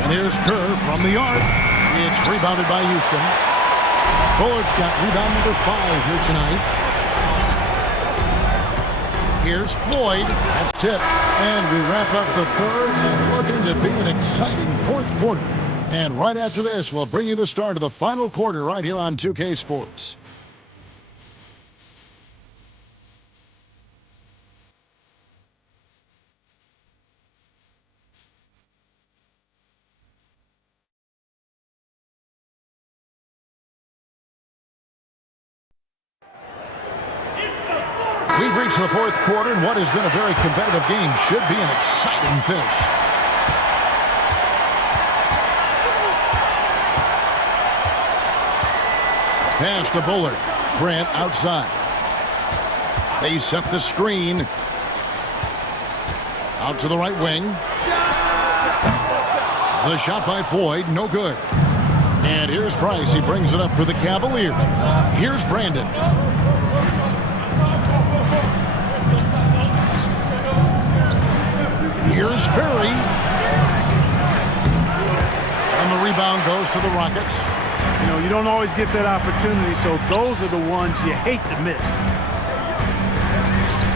And here's Kerr from the arc. It's rebounded by Houston. Bullard's got rebound number 5 here tonight. Here's Floyd. That's tipped. And we wrap up the third and looking to be an exciting fourth quarter. And right after this, we'll bring you the start of the final quarter right here on 2K Sports. We've reached the fourth quarter, and what has been a very competitive game should be an exciting finish. Pass to Bullard. Grant outside. They set the screen. Out to the right wing. The shot by Floyd, no good. And here's Price. He brings it up for the Cavaliers. Here's Brandon. Here's Ferry. And the rebound goes to the Rockets. You know, you don't always get that opportunity, so those are the ones you hate to miss.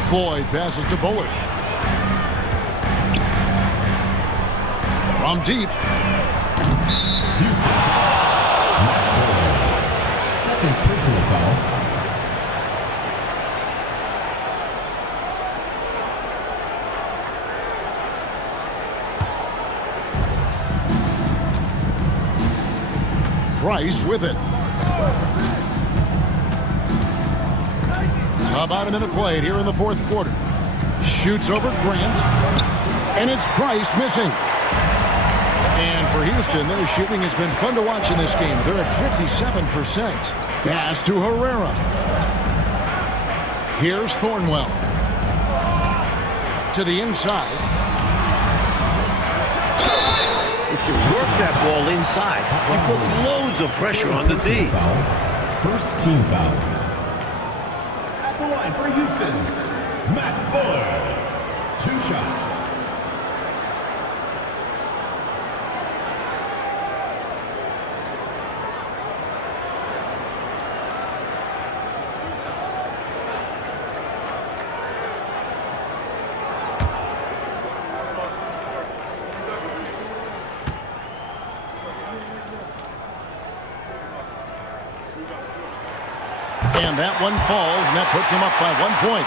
Floyd passes to Bullard. From deep. Houston. Second personal foul. Price with it. About a minute played here in the fourth quarter. Shoots over Grant. And it's Price missing. And for Houston, their shooting has been fun to watch in this game. They're at 57%. Pass to Herrera. Here's Thornwell. To the inside. If you work that ball inside, you put loads of pressure on the D. First team foul. At the line for Houston, Matt Bullard. 2 shots. And that one falls, and that puts him up by 1 point.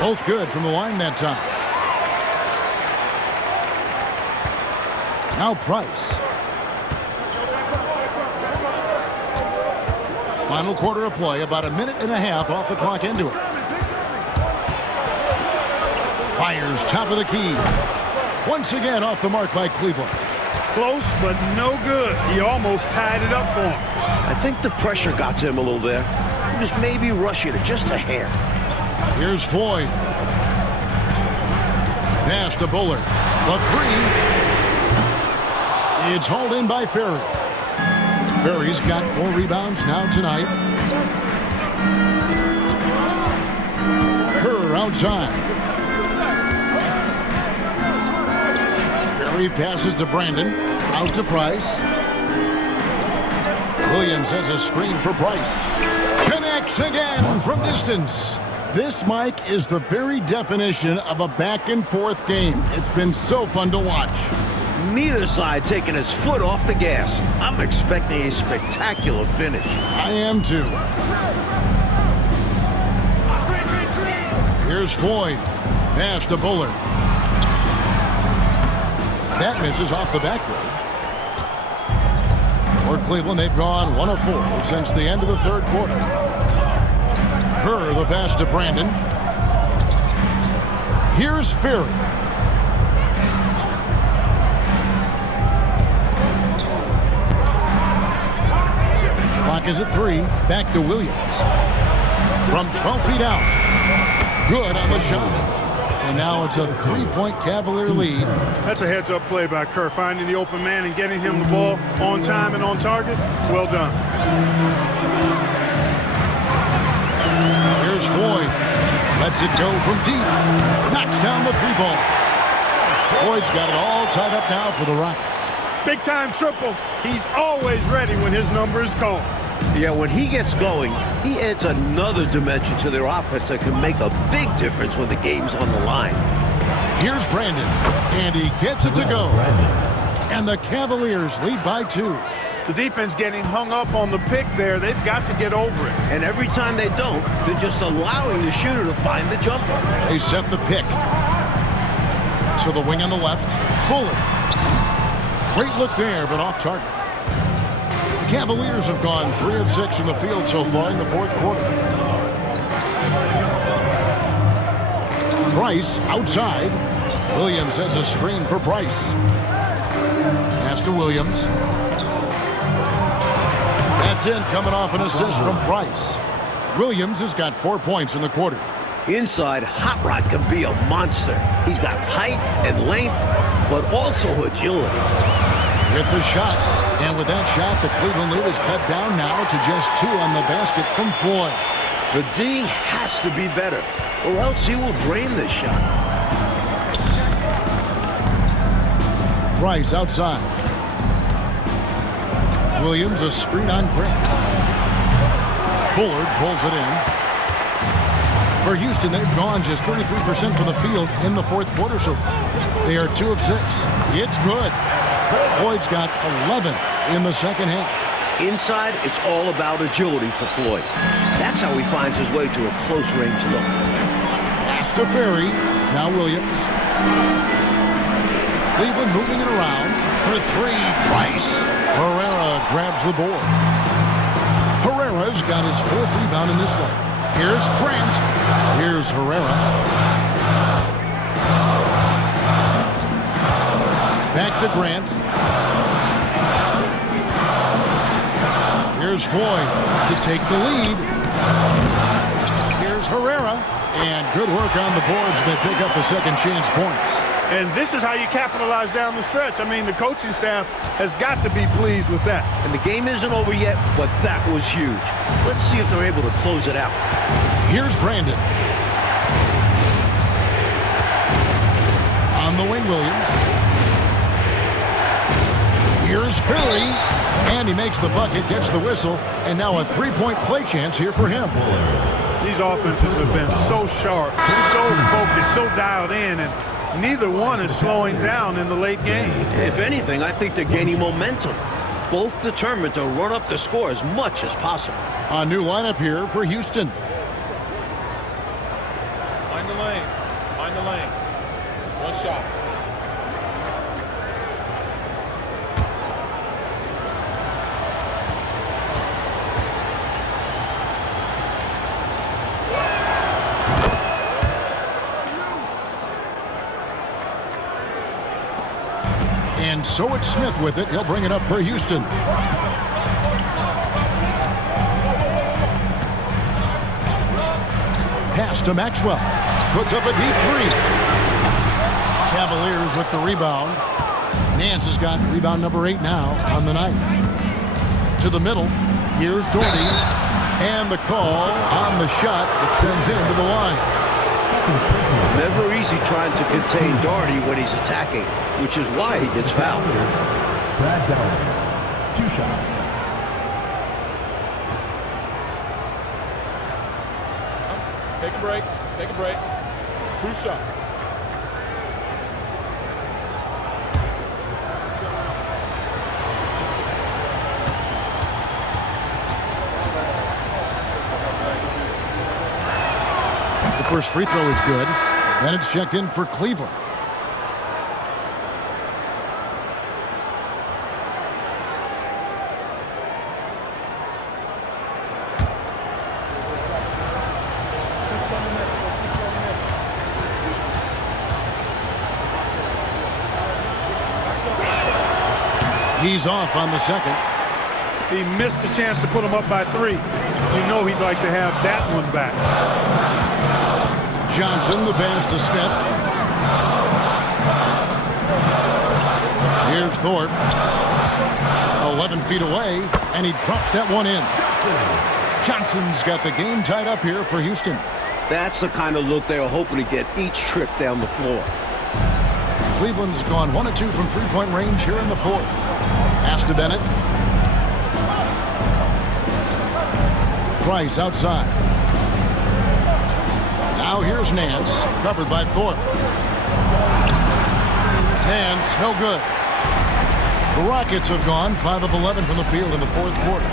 Both good from the line that time. Now Price. Final quarter of play, about a minute and a half off the clock into it. Fires top of the key. Once again off the mark by Cleveland. Close, but no good. He almost tied it up for him. I think the pressure got to him a little there. He was maybe rushing it just a hair. Here's Floyd. Pass to Bullard. The 3. It's hauled in by Ferry. Ferry's got 4 rebounds now tonight. Kerr outside. Ferry passes to Brandon. Out to Price. Williams sets a screen for Price. Connects again from distance. This, Mike, is the very definition of a back-and-forth game. It's been so fun to watch. Neither side taking its foot off the gas. I'm expecting a spectacular finish. I am too. Here's Floyd. Pass to Bullard. That misses off the backboard. For Cleveland, they've gone 1 of 4 since the end of the third quarter. Kerr, the pass to Brandon. Here's Ferry. Clock is at 3. Back to Williams. From 12 feet out. Good on the shot. And now it's a 3-point Cavalier lead. That's a heads-up play by Kerr, finding the open man and getting him the ball on time and on target. Well done. Here's Floyd. Lets it go from deep. Knocks down the 3-ball. Floyd's got it all tied up now for the Rockets. Big-time triple. He's always ready when his number is called. Yeah, when he gets going, he adds another dimension to their offense that can make a big difference when the game's on the line. Here's Brandon, and he gets it to go. And the Cavaliers lead by 2. The defense getting hung up on the pick there. They've got to get over it. And every time they don't, they're just allowing the shooter to find the jumper. They set the pick. To the wing on the left. Bullard. Great look there, but off target. The Cavaliers have gone 3 of 6 from the field so far in the fourth quarter. Price outside. Williams has a screen for Price. Pass to Williams. That's in, coming off an assist from Price. Williams has got 4 points in the quarter. Inside, Hot Rod can be a monster. He's got height and length, but also agility. With the shot, and with that shot, the Cleveland lead is cut down now to just 2 on the basket from Floyd. The D has to be better, or else he will drain this shot. Price outside. Williams a screen on Grant. Bullard pulls it in. For Houston, they've gone just 33% from the field in the fourth quarter so far. They are 2 of 6. It's good. Floyd's got 11 in the second half. Inside, it's all about agility for Floyd. That's how he finds his way to a close-range look. Pass to Ferry. Now Williams. Cleveland moving it around for three. Price. Herrera grabs the board. Herrera's got his fourth rebound in this one. Here's Grant. Here's Herrera. Back to Grant. Here's Floyd to take the lead. Here's Herrera. And good work on the boards. They pick up the second chance points. And this is how you capitalize down the stretch. I mean, the coaching staff has got to be pleased with that. And the game isn't over yet, but that was huge. Let's see if they're able to close it out. Here's Brandon. On the wing, Williams. Here's Philly. And he makes the bucket, gets the whistle, and now a three-point play chance here for him. These offenses have been so sharp, so focused, so dialed in, and neither one is slowing down in the late game. If anything, I think they're gaining momentum. Both determined to run up the score as much as possible. A new lineup here for Houston. Mind the lanes. Mind the lanes. One shot. And so it's Smith with it. He'll bring it up for Houston. Pass to Maxwell. Puts up a deep three. Cavaliers with the rebound. Nance has got rebound number 8 now on the night. To the middle. Here's Doherty. And the call on the shot that sends him to the line. Never easy trying to contain Doherty when he's attacking, which is why he gets fouled. Brad Doherty, 2 shots. Take a break. Take a break. 2 shots. The first free throw is good. Then it's checked in for Cleveland. He's off on the second. He missed a chance to put him up by 3. You know he'd like to have that one back. Johnson, the pass to Smith. Here's Thorpe. 11 feet away, and he drops that one in. Johnson's got the game tied up here for Houston. That's the kind of look they are hoping to get each trip down the floor. Cleveland's gone 1 of 2 from three-point range here in the fourth. Pass to Bennett. Price outside. Now here's Nance, covered by Thorpe. Nance, no good. The Rockets have gone 5 of 11 from the field in the fourth quarter.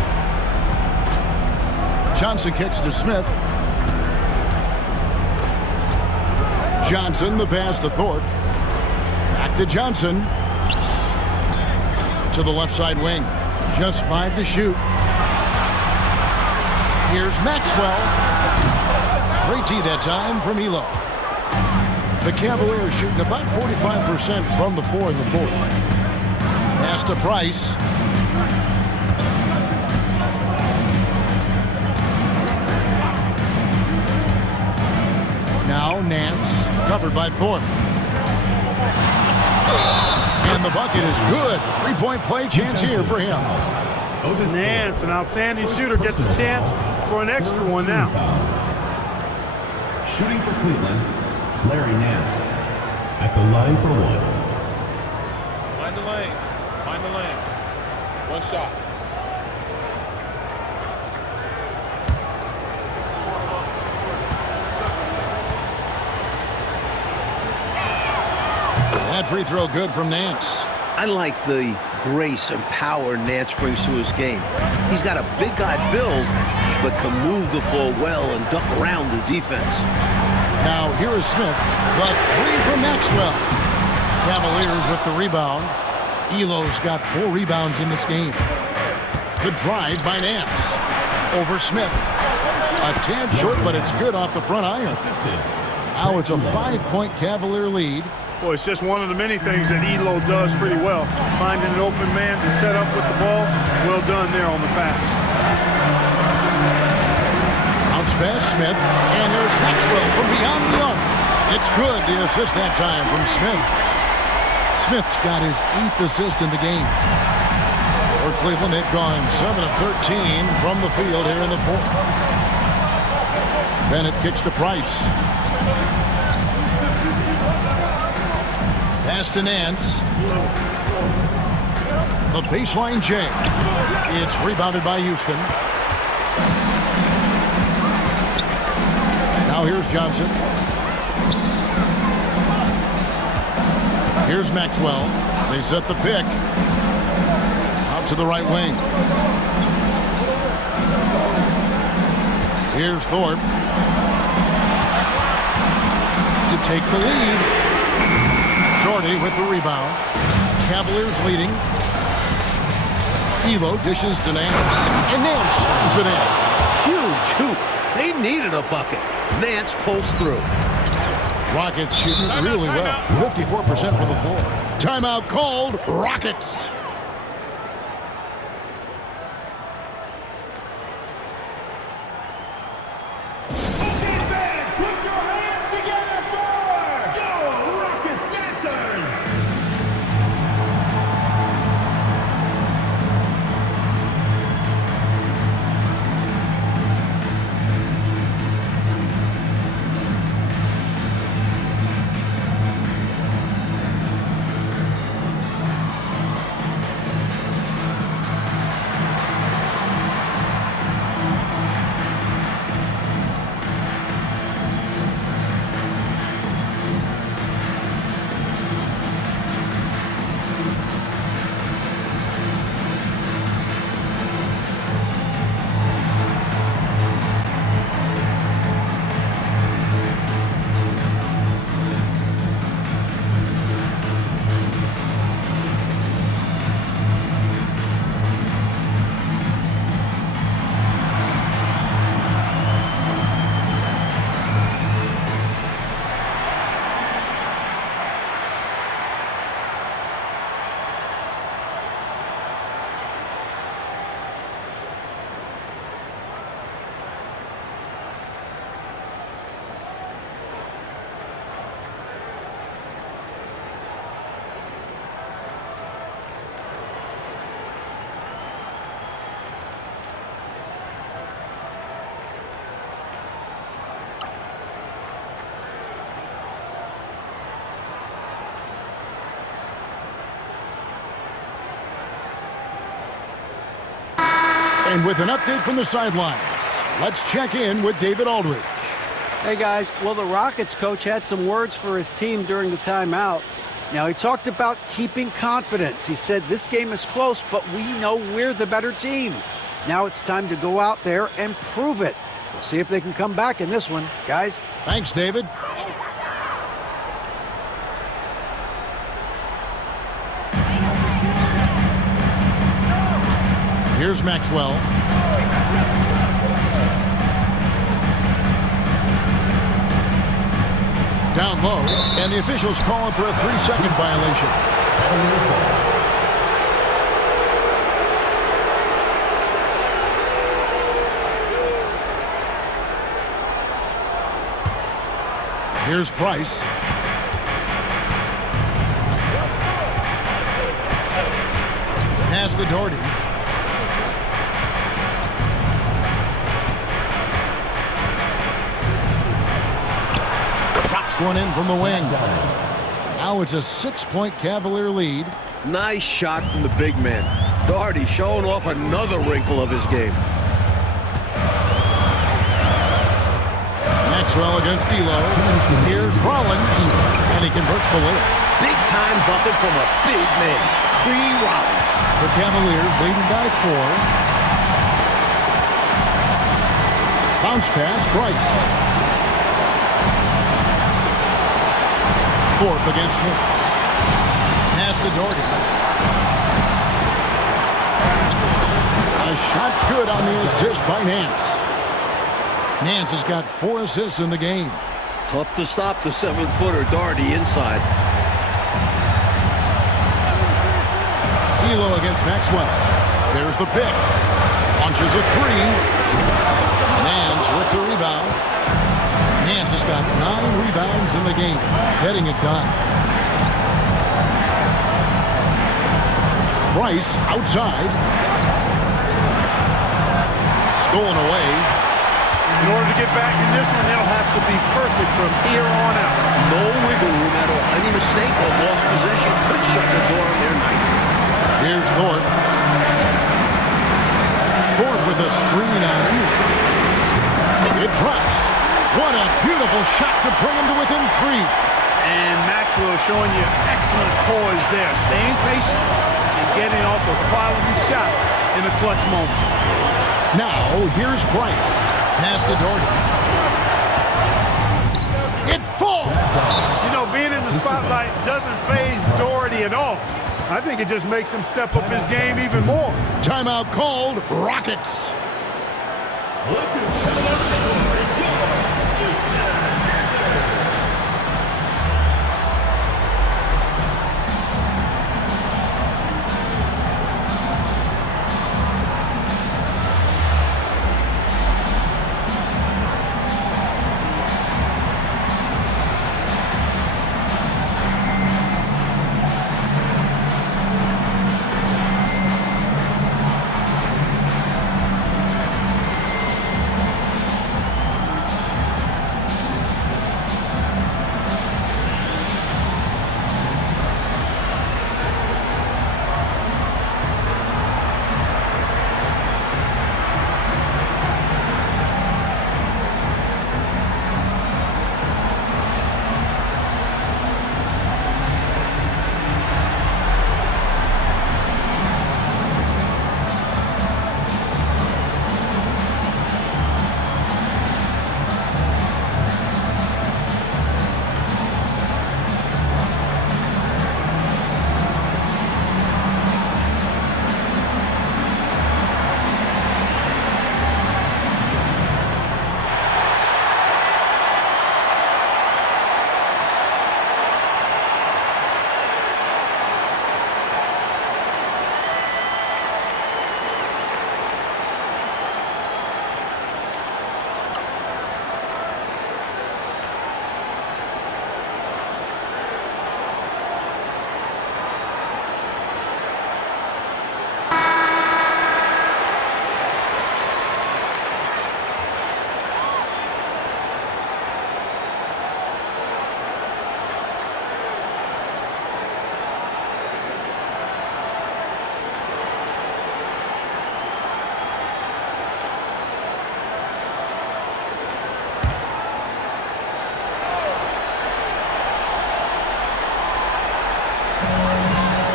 Johnson kicks to Smith. Johnson, the pass to Thorpe. Back to Johnson. To the left side wing. Just 5 to shoot. Here's Maxwell. Great tee that time from Elo. The Cavaliers shooting about 45% from the floor in the fourth. Pass to Price. Now Nance, covered by Thorpe. And the bucket is good. Three-point play chance here for him. Nance, an outstanding shooter, gets a chance for an extra one now. Shooting for Cleveland, Larry Nance. At the line for 1. Mind the lanes. Mind the lanes. 1 shot. That free throw good from Nance. I like the grace and power Nance brings to his game. He's got a big guy build, but can move the floor well and duck around the defense. Now here is Smith. The 3 from Maxwell. Cavaliers with the rebound. Elo's got 4 rebounds in this game. The drive by Nance. Over Smith. A tad short, but it's good off the front iron. Now it's a 5-point Cavalier lead. Boy, it's just one of the many things that Elo does pretty well. Finding an open man to set up with the ball. Well done there on the pass. Bounce pass, Smith. And there's Maxwell from beyond the arc. It's good, the assist that time from Smith. Smith's got his 8th assist in the game. For Cleveland, they've gone 7 of 13 from the field here in the 4th. Bennett kicks to Price. Pass to Nance. The baseline J. It's rebounded by Houston. Now here's Johnson. Here's Maxwell. They set the pick. Out to the right wing. Here's Thorpe. To take the lead. Jordy with the rebound. Cavaliers leading. Elo dishes to Nance. And Nance shoves it in. Huge hoop. They needed a bucket. Nance pulls through. Rockets shooting really well. 54% from the floor. Timeout called. Rockets. Put your hands together for your Rockets dancers! And with an update from the sidelines, let's check in with David Aldridge. Hey guys, well the Rockets coach had some words for his team during the timeout. Now he talked about keeping confidence. He said this game is close, but we know we're the better team. Now it's time to go out there and prove it. We'll see if they can come back in this one, guys. Thanks, David. Here's Maxwell. Down low, and the officials calling for a 3-second violation. Here's Price. Pass to Doherty. One in from the wing. Now it's a 6-point Cavalier lead. Nice shot from the big man. Doherty showing off another wrinkle of his game. Maxwell against Elo. Here's Rollins, and he converts the layup. Big time bucket from a big man. Tree Rollins. The Cavaliers leading by 4. Bounce pass, Price. Thorpe against Hicks. Pass to Doherty. A shot's good on the assist by Nance. Nance has got 4 assists in the game. Tough to stop the 7-footer Doherty inside. Elo against Maxwell. There's the pick. Launches a 3. Nance with the rebound. Nance has got 9 rebounds in the game. Getting it done. Price outside. Stolen away. In order to get back in this one, they'll have to be perfect from here on out. No wiggle room at all. Any mistake or lost possession could shut the door on their night. Here's Thorpe. Thorpe with a screen on him. It drops. What a beautiful shot to bring him to within 3. And Maxwell showing you excellent poise there. Staying patient and getting off a quality shot in a clutch moment. Now, here's Price. Pass to Doherty. It falls! You know, being in the spotlight doesn't faze Doherty at all. I think it just makes him step up his game even more. Timeout called. Rockets.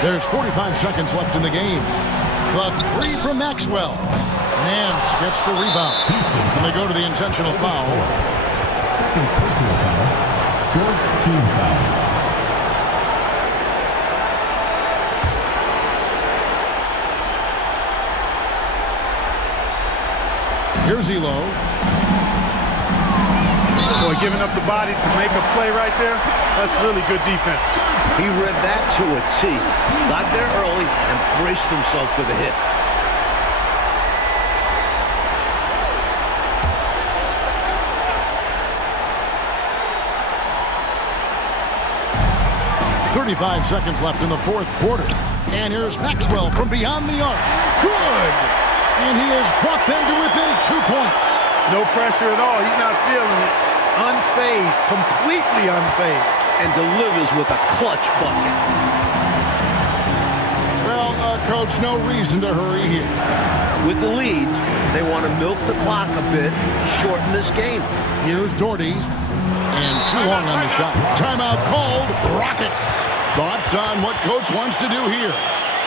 There's 45 seconds left in the game. The 3 from Maxwell. Nance gets the rebound. And they go to the intentional foul. Second personal foul. 4th team foul. Here's Elo. Boy, giving up the body to make a play right there, that's really good defense. He read that to a T. Got there early and braced himself for the hit. .35 seconds left in the 4th quarter. And here's Maxwell from beyond the arc. Good! And he has brought them to within 2 points. No pressure at all. He's not feeling it. Unfazed, completely unfazed. And delivers with a clutch bucket. Well, Coach, no reason to hurry here. With the lead, they want to milk the clock a bit, shorten this game. Here's Doherty. And too long on the shot. Timeout called. Rockets. Thoughts on what Coach wants to do here?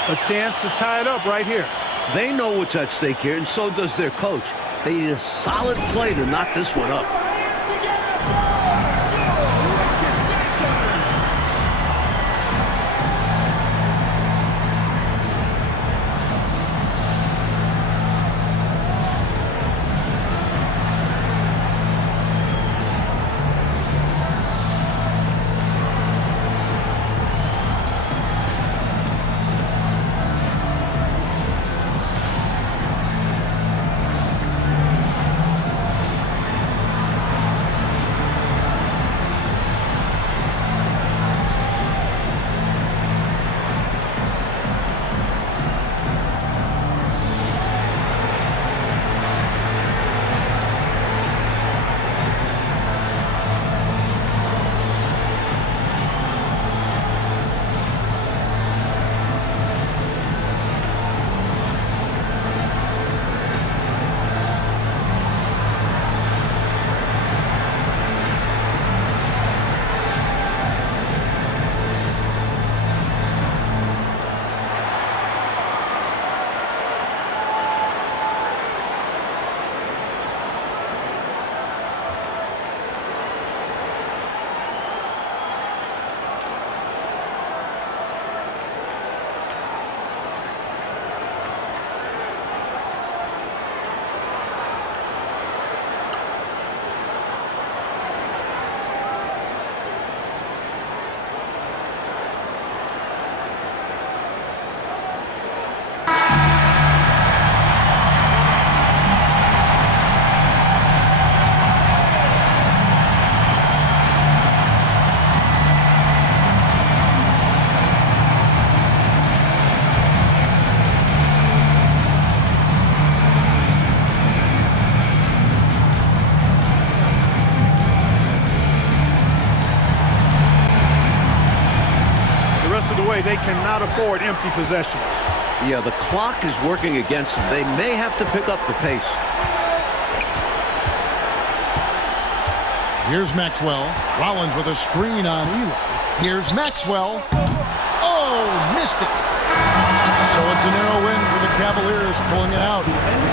A chance to tie it up right here. They know what's at stake here, and so does their coach. They need a solid play to knock this one up. they cannot afford empty possessions. Yeah, the clock is working against them. They may have to pick up the pace. Here's Maxwell. Rollins with a screen on Elo. Here's Maxwell. Oh, missed it. So it's a narrow win for the Cavaliers, pulling it out.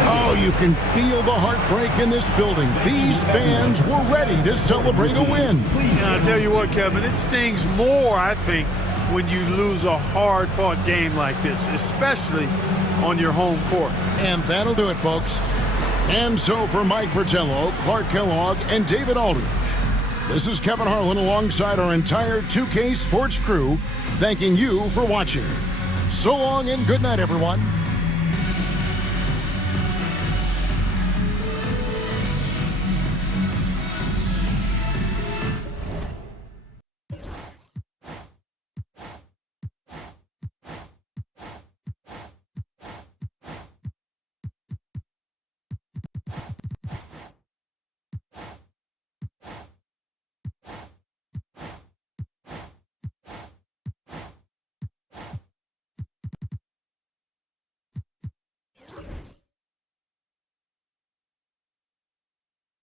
Oh, you can feel the heartbreak in this building. These fans were ready to celebrate a win. Yeah, I'll tell you what, Kevin, it stings more, I think, when you lose a hard-fought game like this, especially on your home court. And that'll do it, folks. And so for Mike Fratello, Clark Kellogg, and David Aldridge, this is Kevin Harlan alongside our entire 2K Sports crew, thanking you for watching. So long and good night, everyone.